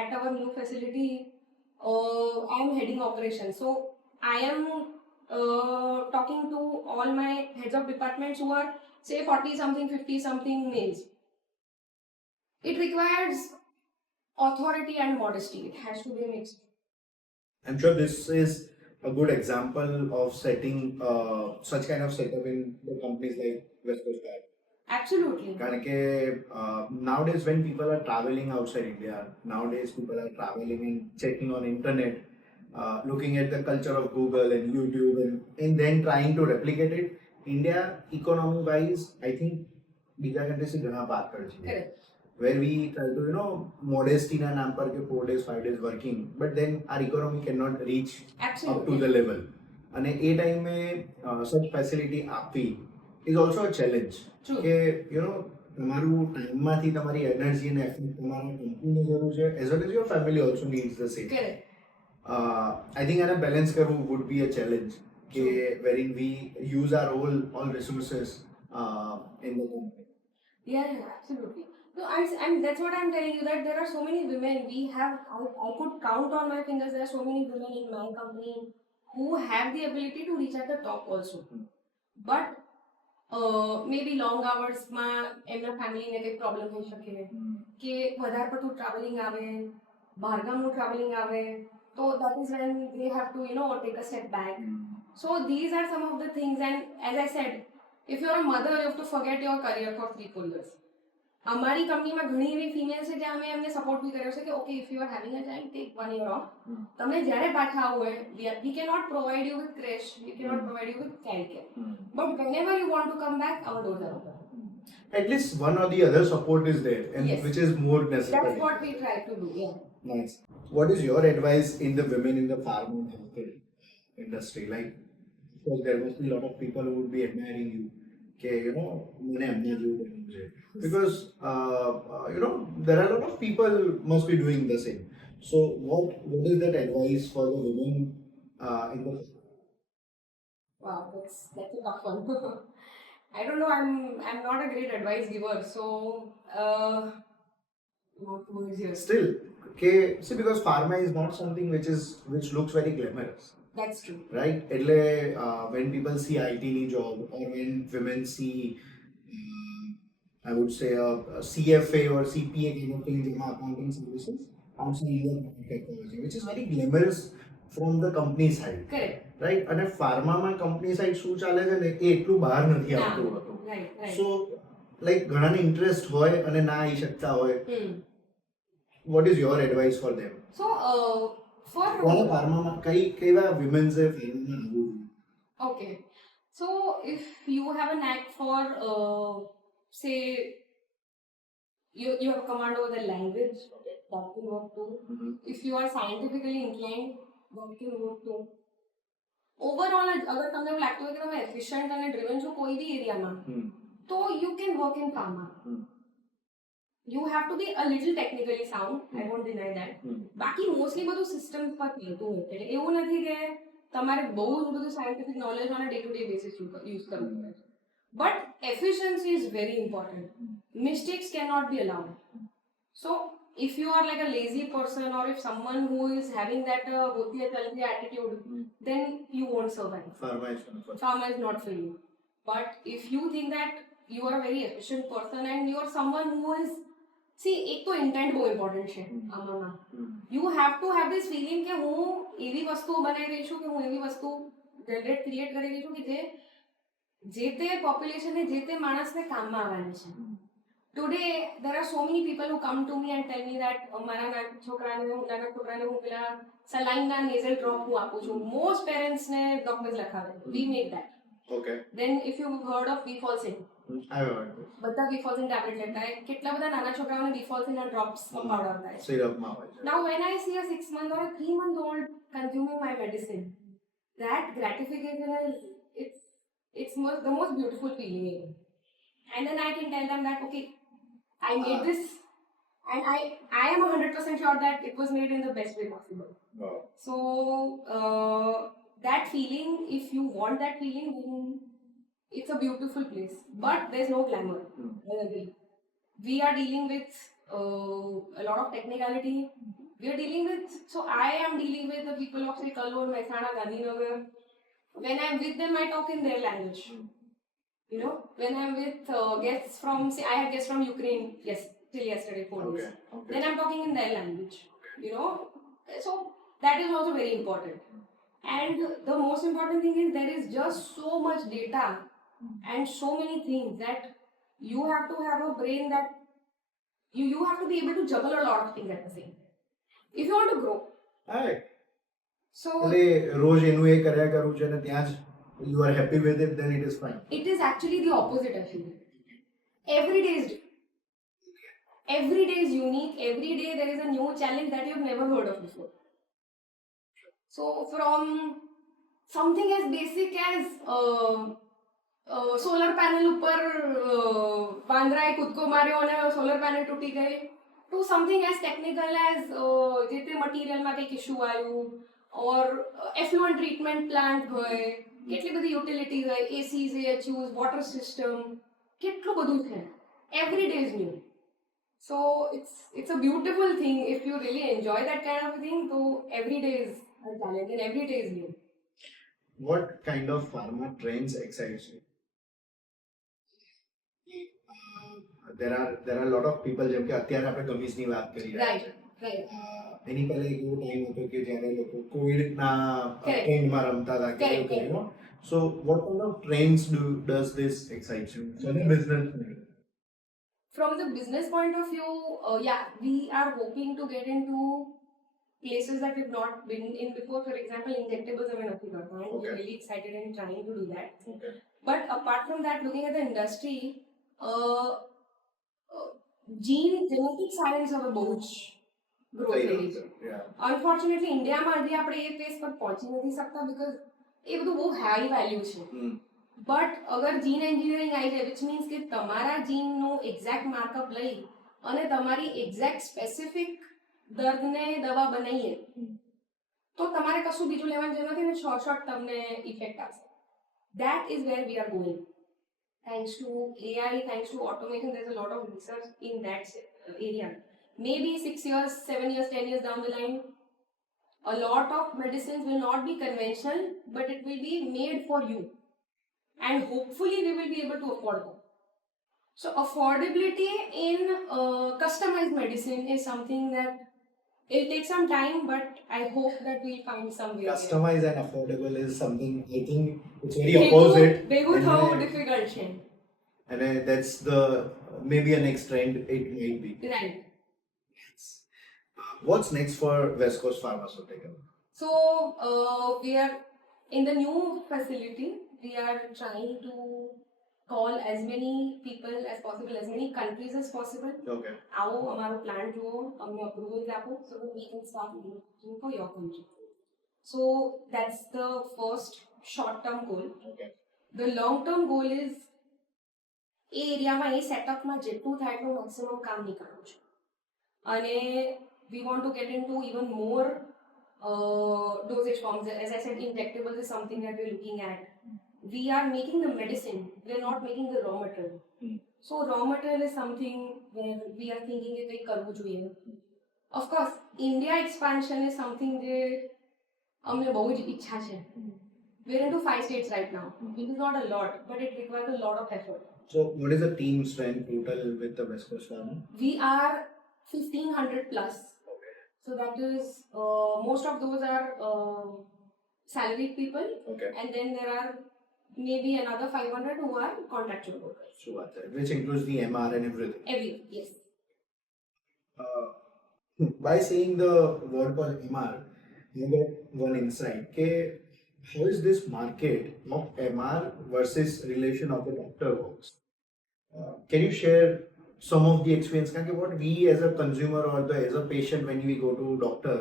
at our new facility, I am heading operations. So I am talking to all my heads of departments who are say 40 something, 50 something males. It requires authority and modesty. It has to be mixed. I'm sure this is a good example of setting such kind of setup in the companies like West Coast Guard. Absolutely. કારણ કે nowadays when people are traveling outside India, nowadays people are traveling and checking on internet, looking at the culture of Google and YouTube and then trying to replicate it. India economy wise, I think બીજા countries થી ઘણા પાછળ છે. Correct. Where we try to modesty na naam par ke 4 days 5 days working, but then our economy cannot reach Absolutely. up to the level. અને એ ટાઈમે such facility આપવી is also a challenge. True. કે તમારું ટાઈમમાંથી તમારી energy અને effort તમારા કંપનીને જરૂર છે, as well as your family also needs the same. Correct. I think આને બેલેન્સ કરવું would be a challenge, કે wherein we use our all resources in the company. Yeah, absolutely. No, I'm that's what I'm telling you, that there are so many women. I could count on my fingers. There are so many women in my company who have the ability to reach at the top also. But maybe long hours માં એમના ફેમિલીને કંઈક problem થઈ શકે, કે વધારે પડતું travelling આવે, બહારગામનું ટ્રાવેલિંગ આવે, તો that is when they have to take a step back. So these are some of the things, and as I said, if you're a mother, you have to forget your career for 3-4 years. અમારી કંપનીમાં ઘણી એવી female છે જ્યાં અમે એમને support બી કર્યો છે કે okay if you are having a child take 1 year off. તમે જ્યારે પાછા આવો હોય we cannot provide you with creche, we cannot provide you with child care, but whenever you want to come back, our doors are open. At least one or the other support is there, and Yes. which is more necessary. That's what we try to do. Yeah. Nice. What is your advice in the women in the pharma and healthcare industry? Like, because there must be a lot of people who would be admiring you. Okay, you know, મને એમને જેવું બનવું છે. Because you know, there are a lot of people must be doing the same. So what is that advice for the women in the Wow, that's a tough one. I don't know. I'm not a great advice giver, so what words here? still? Okay, see, because pharma is not something which looks very glamorous. That's true. Right? એટલે when people see IT ની job or when women see I would say a CFA or CPA kind of thing, જેમાં accounting services outside India technology, which is very glamorous from the company side. Correct. Right? અને ફાર્મામાં company side શું ચાલે છે ને એ એટલું બહાર નથી આવતું હોતું. Right. સો લાઈક ઘણાને ઇન્ટરેસ્ટ હોય અને ના આવી શકતા હોય. What is your advice for them? So for કોને ફાર્મામાં કેવા વિમેન્સે ફાર્મામાં આવવું જોઈએ? okay, so if you have a knack for say you have command over the language, that can work too. If you are scientifically inclined, that can work too. Overall અગર તમને એવું લાગતું હોય કે તમે એફિશિયન્ટ અને ડ્રિવન છો કોઈ બી એરિયામાં, તો you can work in pharma. You have to be a little technically sound, I won't deny that. બાકી મોસ્ટલી બધું સિસ્ટમ પર થતું હોય, એટલે એવું નથી કે તમારે બહુ જ બધું scientific knowledge on day to day basis use કરવું પડે. But efficiency is very important. Mistakes can not be allowed. So if you are like a lazy person or if someone who is having that hotiya chalti attitude, then you won't survive. Pharma is not for you. But if you think that you are a very efficient person and you are someone who is, see, એક તો intent બહુ important છે આમાં. You have to have this feeling કે હું એવી વસ્તુઓ બનાવી રહી છું, કે હું એવી વસ્તુ જનરેટ ક્રિએટ કરી રહી છું કે જે તે પોપ્યુલેશનને જે તે માણસને કામમાં આવવાની છે. Today there are so many people who come to me and tell me that મારા નાના છોકરાને હું પેલા સલાઈનના nasal drop હું આપું છું. મોસ્ટ પેરેન્ટ્સને ડોક્ટર્સ લખાવે. We make that. Okay. Then if you've heard of Bifalsin, I have heard this. બધા Bifalsin ટેબ્લેટ લેતા હોય. કેટલા બધા નાના છોકરાઓને Bifalsin ડ્રોપ્સ પંપાવડાવતા હોય. સિરપમાં હોય છે. Now when I see a 6-month or a 3-month-old consuming my medicine, that gratification is the most beautiful feeling. And then I can tell them that okay, I made this and I am 100% sure that it was made in the best way possible. Wow. So that feeling, if you want that feeling, then it's a beautiful place. But there's no glamour. I agree. We are dealing with a lot of technicality. We are dealing with, so I am dealing with the people of say Kalur, Mehsana, Gandhinagar. When I'm with them, I talk in their language. You know, when I'm with guests from, say, I had guests from Ukraine, yes, till yesterday, 4 days. Okay. Then I'm talking in their language. You know, so that is also very important. And the most important thing is there is just so much data and so many things that you have to have a brain that you have to be able to juggle a lot of things at the same time. If you want to grow. Hi. So એટલે રોજ એનું એ કર્યા કરું છે ને ત્યાં જ you are happy with it, then it is fine. it is actually the opposite, I feel. Every day is different. Every day is unique. Every day there is a new challenge that you've never heard of before. So from something as basic as solar panel ઉપર વાંદરાએ કૂદકો માર્યો અને solar panel તૂટી ગઈ, to something as technical as જે તે મટીરિયલમાં કંઈક issue આવ્યું, or effluent treatment plant હોય, કેટલી બધી યુટિલિટીઝ હોય, એસીઝ, એચયુઝ, વોટર સિસ્ટમ, કેટલું બધું છે. Every day is new. So it's a beautiful thing if you really enjoy that kind of a thing. So every day is a challenge and every day is new. What kind of pharma trends excites you? There are a lot of people, જેમ કે અત્યારે આપણે ગમીઝની વાત કરી રહ્યા Right, છે. right. એની પહેલા એક એવો ટાઈમ હતો કે જ્યારે લોકો કોવિડના Correct. ટ્રેન્ડમાં રમતા હતા કે Correct, એવું કંઈ. So what kind of trends does this excite you? So the business. From the business point of view, yeah, we are hoping to get into places that we've not been in before. For example, injectables are nothing and we're Okay. really excited and trying to do that. Okay. But apart from that, looking at the industry, genetic science હવે બહુ જ grow થઈ રહી છે. Yeah. Unfortunately ઇન્ડિયામાં હજી આપણે એ face પર પહોંચી નથી શકતા બિકોઝ એ બધું બહુ હાઈ વેલ્યુ છે. બટ અગર જીન એન્જિનિયરિંગ આવી જાય વિચ મીન્સ કે તમારા જીનનું એક્ઝેક્ટ માર્કઅપ લઈ અને તમારી એક્ઝેક્ટ સ્પેસિફિક દર્દને દવા બનાવીએ તો તમારે કશું બીજું લેવાની જરૂર નથી અને શોર્ટ તમને ઇફેક્ટ આવશે. That is wear we are going. Thanks to AI, thanks to automation, there's a lot of research in that area. Maybe 6 years, 7 years, 10 years down the line, a lot of medicines will not be conventional, but it will be made for you. And hopefully we will be able to afford them. So affordability in customized medicine is something that it'll take some time, but I hope that we'll find some way. Customized and affordable is something I think it's very opposite. Begu and thao then- difficult છે. And that's the maybe a next trend it might be. Right. What's next for West Coast Pharmaceutical? So we are in the new facility. We are trying to call as many people as possible, as many countries as possible. Okay. आओ हमारा plan जो हमने approvals आपको so that we can start looking for your country. So that's the first short-term goal. Okay. The long-term goal is એ એરિયામાં એ સેટઅપમાં જેટલું થાય એટલું maximum કામ નીકળવું છે અને we want to get into even more dosage forms. As I said, injectables is something that we're looking at. We are making the medicine, we're not making the raw material. So raw material is something where we are thinking કે કંઈ કરવું જોઈએ. Of course, India expansion is something જે અમને બહુ જ ઈચ્છા છે. We're into 5 states right now. It is not a lot, but it requires a lot of effort. So what is the team strength total with the West Coast Pharma? We are 1,500 plus. Okay. So that is, most of those are salaried people, Okay. and then there are maybe another 500 who are contractual workers. Sure. Which includes the MR and everything. Everyone, yes. By saying the word called MR, you get one insight. Okay, how is this market of MR versus relation of the doctor works? Can you share some of the experience? Because what we as a consumer or as a patient when we go to doctor,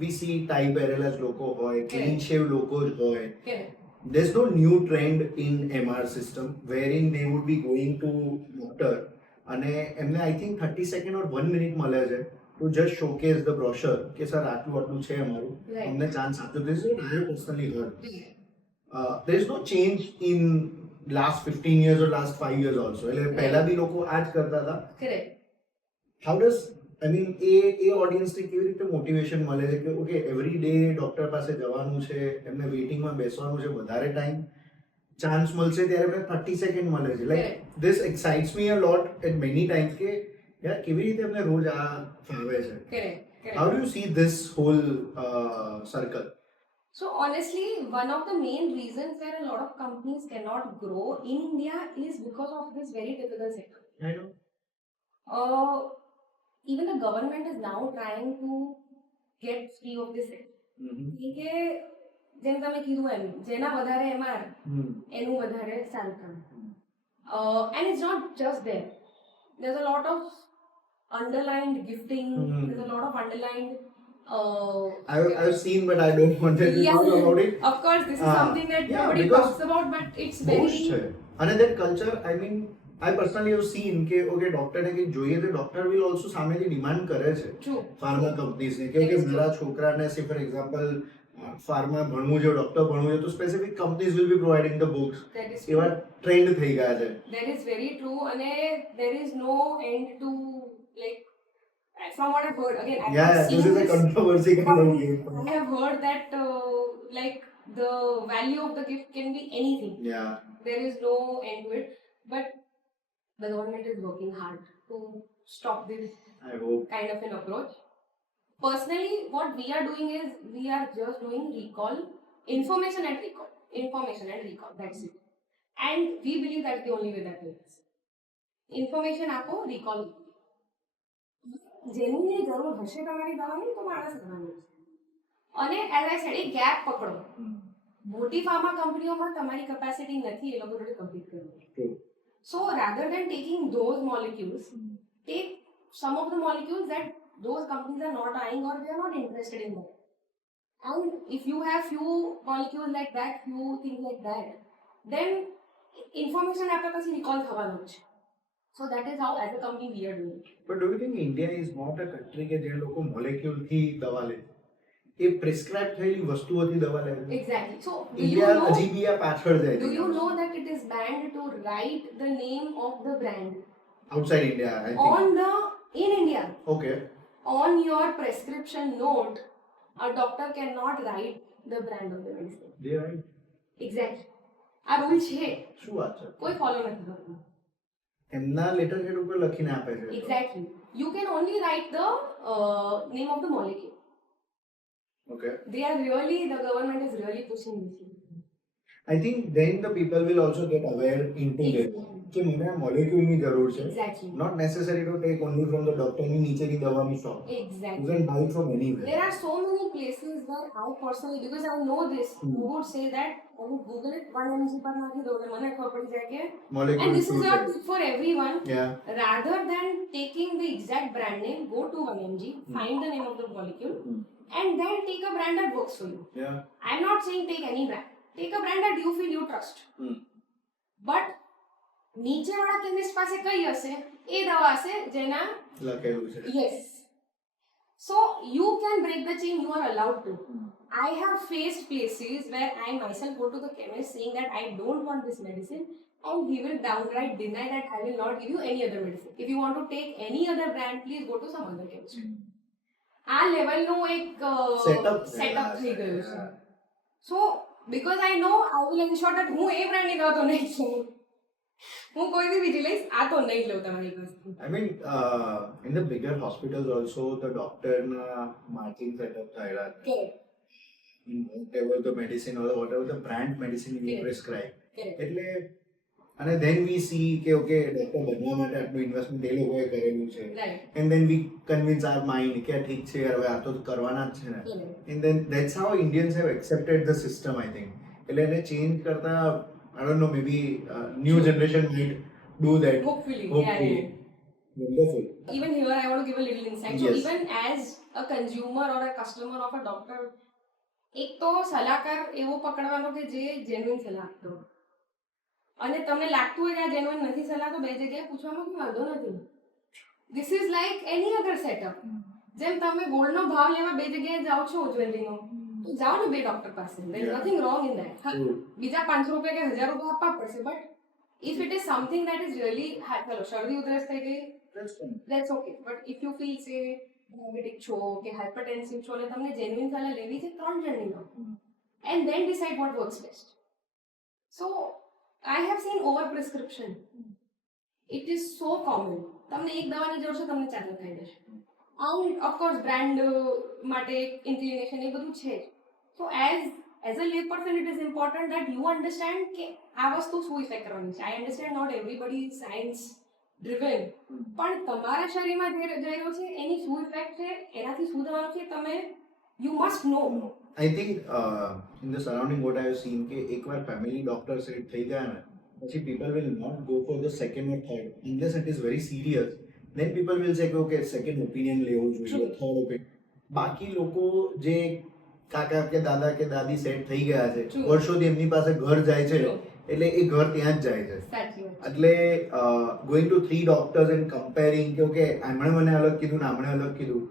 we see type errors loco hoy, clean shave locos hoy. Correct. There's no new trend in MR system wherein they would be going to doctor and I think 30 seconds or 1 minute મળે છે to just showcase the brochure કે sir આટલું છે અમારું Right. અમને chance આપજો. This is what I personally heard. There is no change in last 15 years or last 5 years also. એટલે પહેલા બી લોકો આ જ કરતા હતા. Correct. How does I mean એ ઓડિયન્સને કેવી રીતે મોટિવેશન મળે છે કે ઓકે એવરી ડે ડોક્ટર પાસે જવાનું છે એમને વેઇટિંગમાં બેસવાનું છે વધારે ટાઈમ ચાન્સ મળશે ત્યારે એમને 30 સેકન્ડ મળે છે like this excites me a lot at many times કે યાર કેવી રીતે એમને રોજ આ ફાવે છે. Correct. Correct. How do you see this whole circle? So honestly, one of the main reasons where a lot of companies cannot grow in India is because of this very difficult sector. I know. Even the government is now trying to get free of this sector. કે જેમ તમે કીધું એમ જેના વધારે MR એનું વધારે સારું કામ. And it's not just there. There's a lot of underlined gifting. There's a lot of underlined. I've seen, but I don't want to talk about it. Of course, this is something that yeah, nobody because talks about, but it's બહુ જ very. છે અને that culture I mean I personally have seen કે okay ડોક્ટરને કંઈક જોઈએ તો doctor will also સામેથી ડિમાન્ડ કરે છે True. ફાર્મા કંપનીઝને કે મારા છોકરાને સે ફોર એક્ઝામ્પલ ફાર્મા ભણવું છે ડોક્ટર ભણવું છે તો specific companies will be providing the books That is એવા true. ટ્રેન્ડ થઈ ગયા છે. That is very true, and there is no end to like. From what I've heard, again, I've not this seen is a this. controversy kind of game. I have heard that like the value of the gift can be anything. Yeah. There is no end to it, but the government is working hard to stop this I hope. kind of an approach. Personally, what we are doing is we are just doing recall, information and recall, that's it. And we believe that's the only way that works. Information આપો, recall. જેની જરૂર હશે તમારી દવાની તો માણસ કરવાનું છે. અને એઝ આઈ સેડ એક ગેપ પકડો. મોટી ફાર્મા કંપનીઓમાં તમારી કેપેસિટી નથી એ લોકો જોડે કમ્પીટ કરવાની. So rather than taking those molecules, take some of the molecules that those companies are not eyeing or they are not interested in that. And if you have few molecules like that, few things like that, then information આપે પછી recall થવાનું છે. So that is how as a company we are doing it. But do you think India is not a country કે જે લોકો molecule થી દવા લે? એ પ્રિસ્ક્રાઇબ થયેલી વસ્તુઓથી દવા લે? Exactly. So do you India know, હજી બી આ પાછળ જાય do છે. you know that it is banned to write the name of the brand Outside India, I think. in India? Okay. On your prescription note, a doctor cannot write the brand of the medicine. They are right. Exactly. આ rule છે, શું વાત છે? કોઈ follow નથી કરતું. એમના letter head ઉપર લખીને આપે છે. Exactly. You can only write the name of the molecule. Okay. They are really, the government is really pushing this. I think then the people will also get aware into this કે મને આ મોલેક્યુલની જરૂર છે. Exactly. Not necessary to take only from the doctor ની નીચેની દવાની shop. Exactly. You can buy from anywhere. There are so many places where I personally, because I know this, who would say that I would Google it 1 mg પર નાખી દો એટલે મને ખબર પડી જાય કે, Molecule and this is fruit your છે. tip for everyone. Yeah. Rather than taking the exact brand name, go to 1 mg, find the name of the molecule, and then take a brand that works for you. Yeah. I'm not saying take any brand. Take a brand that you feel you trust. But નીચે વાળા chemist પાસે કઈ હશે એ દવા હશે જેના લખેલું છે. yes. So you can break the chain, you are allowed to. I have faced places where I myself go to the chemist saying that I don't want this medicine, and he will downright deny that I will not give you any other medicine. If you want to take any other brand, please go to some other chemist. આ લેવલનું એક Setup થઈ ગયું છે. So because I know I will ensure that હું એ બ્રાન્ડની દવા તો નહીં લઉં, હું કોઈ બી બીજી લઈશ, આ તો નહીં લઉં તમારી પાસે. I mean, in the bigger hospitals also, the doctor na margin setup થયેલા છે. Correct. Whatever the medicine or whatever the brand medicine we Correct. prescribe. Correct. એટલે અને then we see કે ઓકે ડોક્ટર બનવા માટે આટલું ઇન્વેસ્ટમેન્ટ એ લોકોએ કરેલું છે. Right. And then we convince our mind કે આ ઠીક છે હવે આ તો કરવાના જ છે ને. Correct. And then that's how Indians have accepted the system, I think. એટલે એને ચેન્જ કરતા I don't know, maybe new generation might do that. Hopefully. Hopefully. Yeah. Wonderful. Even here I want to give a little insight. Yes. So even as a consumer or a customer of a doctor, એક તો સલાહકાર એવો પકડવાનો કે જે genuine સલાહ આપતો, અને તમને લાગતું હોય કે આ જેન્યુઇન નથી સલાહ તો બે જગ્યાએ પૂછવામાં કોઈ વાંધો નથી. This is like any other setup. જેમ તમે ગોલ્ડનો ભાવ લેવા બે જગ્યાએ જાઓ છો જ્વેલરીનો, તો જાઓ ને બે ડોક્ટર પાસે. There is Yeah. nothing wrong in that. હા, True. બીજા 500 રૂપિયા કે 1000 રૂપિયા આપવા પડશે, but if it is something that is really, ચલો શરદી ઉધરસ થઈ ગઈ, That's fine. that's okay. But if you feel say diabetic છો કે hypertensive છો અને તમને genuine સલાહ લેવી છે, 3 જણની લો, and then decide what works best. So I have seen over prescription. It is so common. તમને એક દવાની જરૂર છે, તમને 4 લખાઈ દેશે. And of course brand માટે inclination એ બધું છે જ. So as a lay person it is important that you understand કે આ વસ્તુ શું ઇફેક્ટ કરવાની છે. I understand not everybody is science driven, પણ તમારા શરીરમાં જે જઈ રહ્યો છે એની શું ઇફેક્ટ છે, એનાથી શું થવાનું છે, તમે you must know. I think in the surrounding what I have seen કે એકવાર family doctor set થઈ ગયા ને પછી people will not go for the second or third unless it is very serious. Then people will say કે okay second opinion લેવું જોઈએ, True. third opinion. બાકી લોકો જે કાકા કે દાદા કે દાદી સેટ થઈ ગયા છે, True. વર્ષોથી એમની પાસે ઘર જાય છે, True. એટલે એ ઘર ત્યાં જ જાય છે. સાચી વાત. એટલે going to 3 doctors and comparing કે ઓકે આમણે મને અલગ કીધું ને આમણે અલગ કીધું,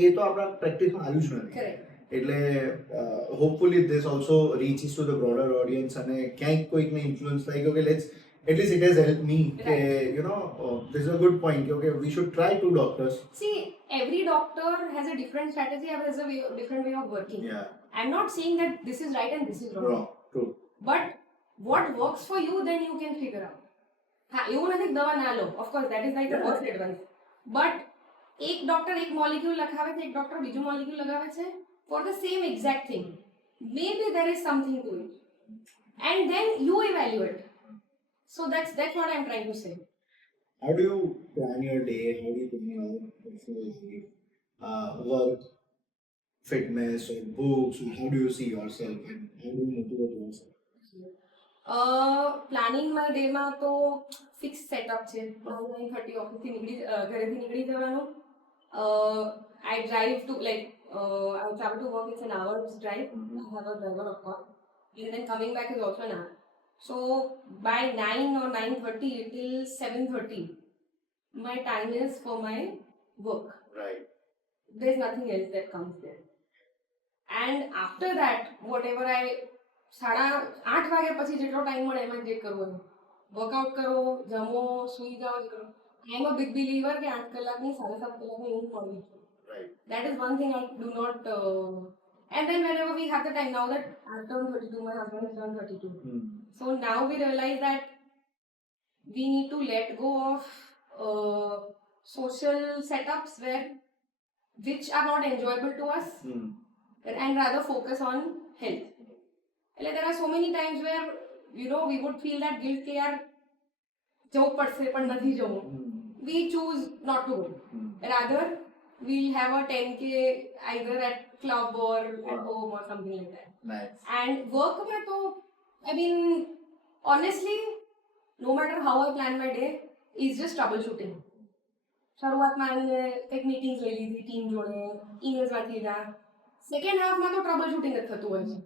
એ તો આપણા પ્રેક્ટિસમાં આવ્યું જ નથી. Correct. એટલે hopefully this also reaches to the broader audience અને ક્યાંક કોઈકને ઇન્ફ્લુઅન્સ થાય કે okay let's at least it has help me કે you know this is a good point કે okay we should try 2 doctors. See, every doctor has a different strategy, has a different way of working. Yeah. I'm not saying that this is right and this is wrong. Wrong. True. But what works for you, then you can figure out. હા, એવું નથી કે દવા ના લો. Of course, that is like the Yeah. first advice. But એક doctor એક molecule લખાવે છે, એક ડોક્ટર બીજું મોલિક્યુલ લગાવે છે for the same exact thing. Maybe there is something to it. And then you evaluate. So that's what I'm trying to say. How do you plan your day? How do you plan your personal life, work, fitness, or books? And how do you see yourself and how do you motivate yourself? પ્લાનિંગમાં ડેમાં તો fix setup છે 9:30 ઓફિસથી ઘરેથી નીકળી જવાનું. I drive to I travel to work. It's an hour's drive. I have a driver, of course, and then coming back is also an hour. So by 9 or 9:30 till 7:30, my time is for my work. Right. There's nothing else that comes there. And after that, whatever I 8:30 વાગ્યા પછી જેટલો time મળે એમાં જે કરવું હોય, workout કરો, જમો, સૂઈ જાઓ, જે કરો. આઈ એમ અ બિગ બિલીવર કે 8 કલાકની 7.5 કલાકની ઊંઘ પડવી જોઈએ. Right. That is one thing I do not. And then whenever we have the time, now that I've turned 32, my husband has turned 32. So now we realize that we need to let go of social setups which are not enjoyable to us, and rather focus on health. Like there are so many times where we would feel that guilt કે યાર જવું પડશે પણ નથી જવું. We choose not to go. Rather we'll have a 10K either at club or at home or something like that. Nice. And work mein to, I mean, honestly, no matter how I plan my day, it's just troubleshooting. શરૂઆતમાં આવીને કંઈક meetings લઈ લીધી team જોડે, emails વાંચી લીધા. Second હાફમાં તો trouble shooting જ થતું હોય છે.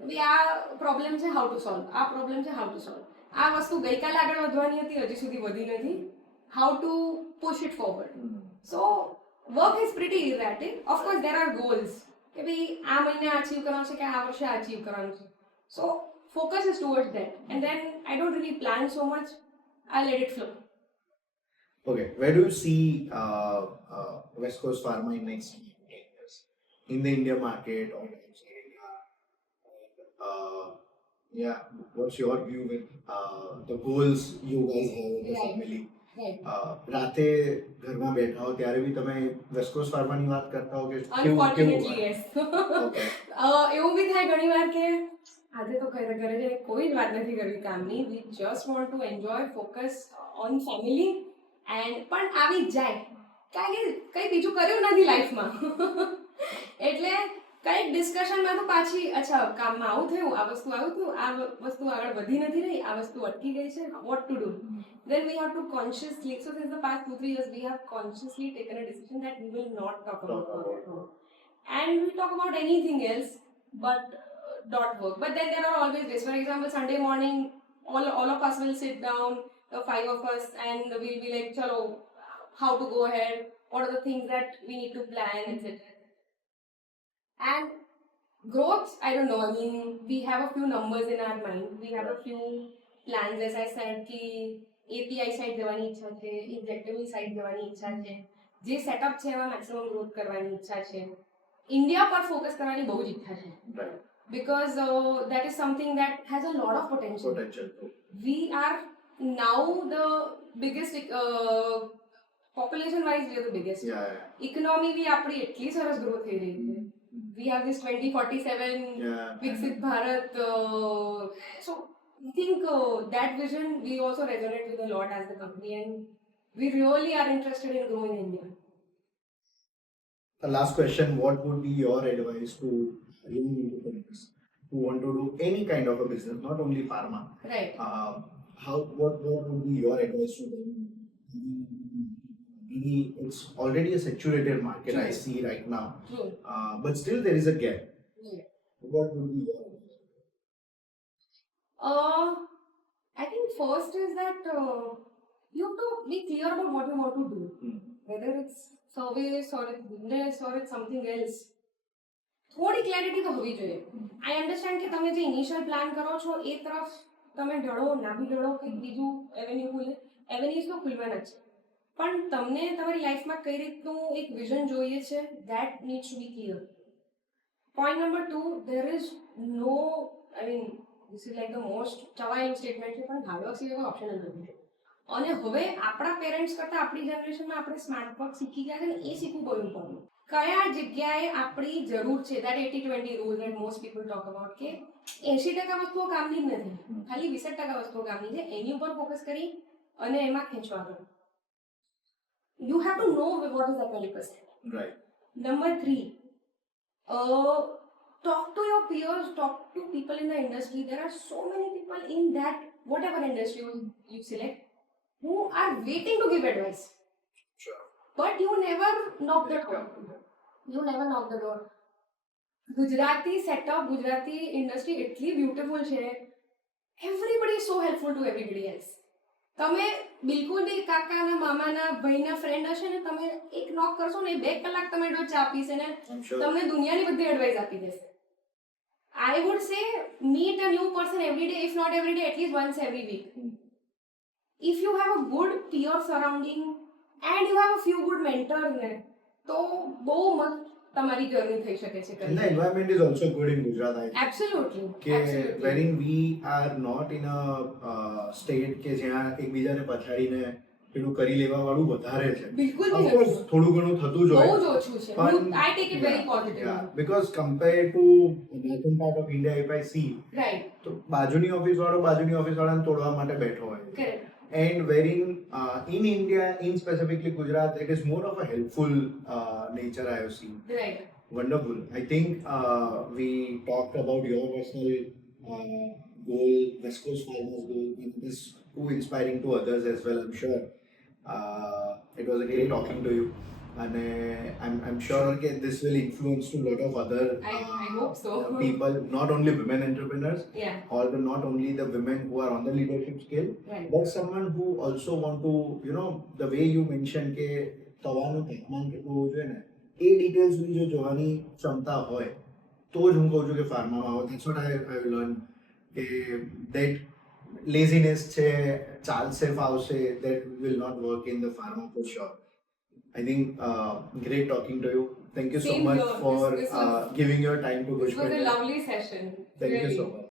ભાઈ આ પ્રોબ્લેમ છે, હાઉ ટુ સોલ્વ. આ પ્રોબ્લેમ છે, હાઉ ટુ સોલ્વ. આ વસ્તુ ગઈકાલે આગળ વધવાની હતી, હજી સુધી વધી નથી. How to push it forward. So work is pretty erratic. Of course there are goals કે ભાઈ આ મહિને અચીવ કરવાનું છે કે આ વર્ષે અચીવ કરવાનું છે. So focus is towards that and then I don't really plan so much. I let it flow. Okay, where do you see West Coast Pharma in next 10 years? In the India market or outside India? Yeah, what's your view with the goals you guys have in the Right. family? Right. રાતે ઘરમાં બેઠા હો ત્યારે બી તમે waste cost ફાર્માની વાત કરતા હો કે Unfortunately, yes. Okay. એવું બી થાય ઘણી વાર કે આજે તો ઘરે જઈને કોઈ જ વાત નથી કરવી કામની. We just want to enjoy, focus on family. And પણ આવી જ જાય કારણ કે કંઈ બીજું કર્યું નથી લાઈફમાં. એટલે કંઈક ડિસ્કશનમાં તો પાછી અચ્છા કામમાં આવું થયું, આ વસ્તુ આવું થયું, આ વસ્તુ આગળ વધી નથી રહી, આ વસ્તુ અટકી ગઈ છે, vote to do. Then we have to consciously, so since the past 2-3 years, we have consciously taken a decision that we will not talk about work. And we talk about anything else, but not work. But then there are always days. For example, Sunday morning, all of us will sit down, the 5 of us, and we'll be like, chalo, how to go ahead, what are the things that we need to plan, etc. And growth, I don't know. I mean, we have a few numbers in our mind. We have a few plans, as I said, कि API side જવાની ઈચ્છા છે, injectable side જવાની ઈચ્છા છે, જે setup છે એમાં મેક્સિમમ ગ્રોથ કરવાની ઈચ્છા છે. ઇન્ડિયા પર ફોકસ કરવાની બહુ જ ઈચ્છા છે. Because that is something that has a lot of potential. We are now the biggest, population wise we are the biggest. Economy भी આપણી એટલી સરસ ગ્રોથ થઈ રહી છે. We have this 2047 Viksit Bharat. So I think that vision we also resonate with a lot as the company, and we really are interested in growing India. The last question, what would be your advice to young entrepreneurs who want to do any kind of a business, not only pharma? Right. What would be your advice to them? It's already a saturated market. True. I see right now. True. But still there is a gap. Yeah. What would be your advice? I think first is that you have to be clear about what you want to do. Whether it's service or it's business or it's something else. થોડી clarity તો હોવી જોઈએ. આઈ understand કે તમે જે initial plan કરો છો એ તરફ તમે ઢળો ના બી ઢળો, કંઈક બીજું એવેન્યુ ખુલે, એવેન્યુઝ તો ખુલવાના જ છે. પણ તમને તમારી લાઈફમાં કઈ રીતનું એક વિઝન જોઈએ છે, that needs to be clear. Point number 2, there is no, I mean this is like the most ચવાયેલું સ્ટેટમેન્ટ છે, પણ હાર્ડ વર્ક સિવાય કોઈ ઓપ્શન જ નથી. અને હવે આપણા પેરેન્ટ્સ કરતાં આપણી જનરેશનમાં આપણે સ્માર્ટ વર્ક શીખી ગયા છે ને એ શીખવું બહુ ઇમ્પોર્ટન્ટ. કયા જગ્યાએ આપણી જરૂર છે, that 80-20 rule that most people talk about, કે 80% વસ્તુઓ કામની જ નથી, ખાલી 20% વસ્તુઓ કામની છે, એની ઉપર ફોકસ કરી અને એમાં ખેંચવા આગળ. you have to know what is that 20%. Right. Number 3, talk to your peers, talk to people in the industry. There are so many people in that, whatever industry you select, who are waiting to give advice. Sure. But you never knock the door. You never knock the door. Gujarati setup, Gujarati industry એટલી beautiful છે. Everybody is so helpful to everybody else. તમે બિલકુલ બી કાકાના મામાના ભાઈના friend હશે ને, તમે એક નોક કરશો ને 2 કલાક તમે રોજ ચા પીશે ને I'm sure. તમને દુનિયાની બધી એડવાઇસ આપી દેશે. I would say meet a new person every day, if not every day, at least once every week. If you have a good peer surrounding and you have a few good mentors ને, તો બહુ મસ્ત તમારી journey થઈ શકે છે. And the environment is also good in Gujarat, I think. Absolutely. કે wherein we are not in a state કે જ્યાં એકબીજાને પછાડીને પેલું કરી લેવા વાળું વધારે છે. બિલકુલ Of બી course, નથી. થોડું ઘણું થતું જ બહુ હોય. જ ઓછું છે. I take it very positively. Yeah, because compared to northern part of India, if I see, Right. તો બાજુની ઓફિસ વાળાને તોડવા માટે બેઠો હોય. Correct. And wherein in India, in specifically Gujarat, it is more of a helpful nature I have seen. Right. Wonderful. I think we talked about your personal goal, West Coast Farmers goal, and it is too inspiring to others as well, I'm sure. It was a great talking to you. And I'm sure that this will influence to a lot of other I hope so. people, not only women entrepreneurs, Yeah. or not only the women who are on the leadership scale, Right. but someone who also want to, the way you mentioned કે તવાનું તાપમાન કેટલું હોવું જોઈએ ને, એ details બી જો જોવાની ક્ષમતા હોય તો જ હું કહું છું કે ફાર્મામાં આવો. That's what I learned કે that laziness છે, ચાલશે ફાવશે, that will not work in the pharma for sure. I think great talking to you. Thank you so Same much here. for This was- giving your time to This was a Gushmedia. lovely session. Thank you Really. so much.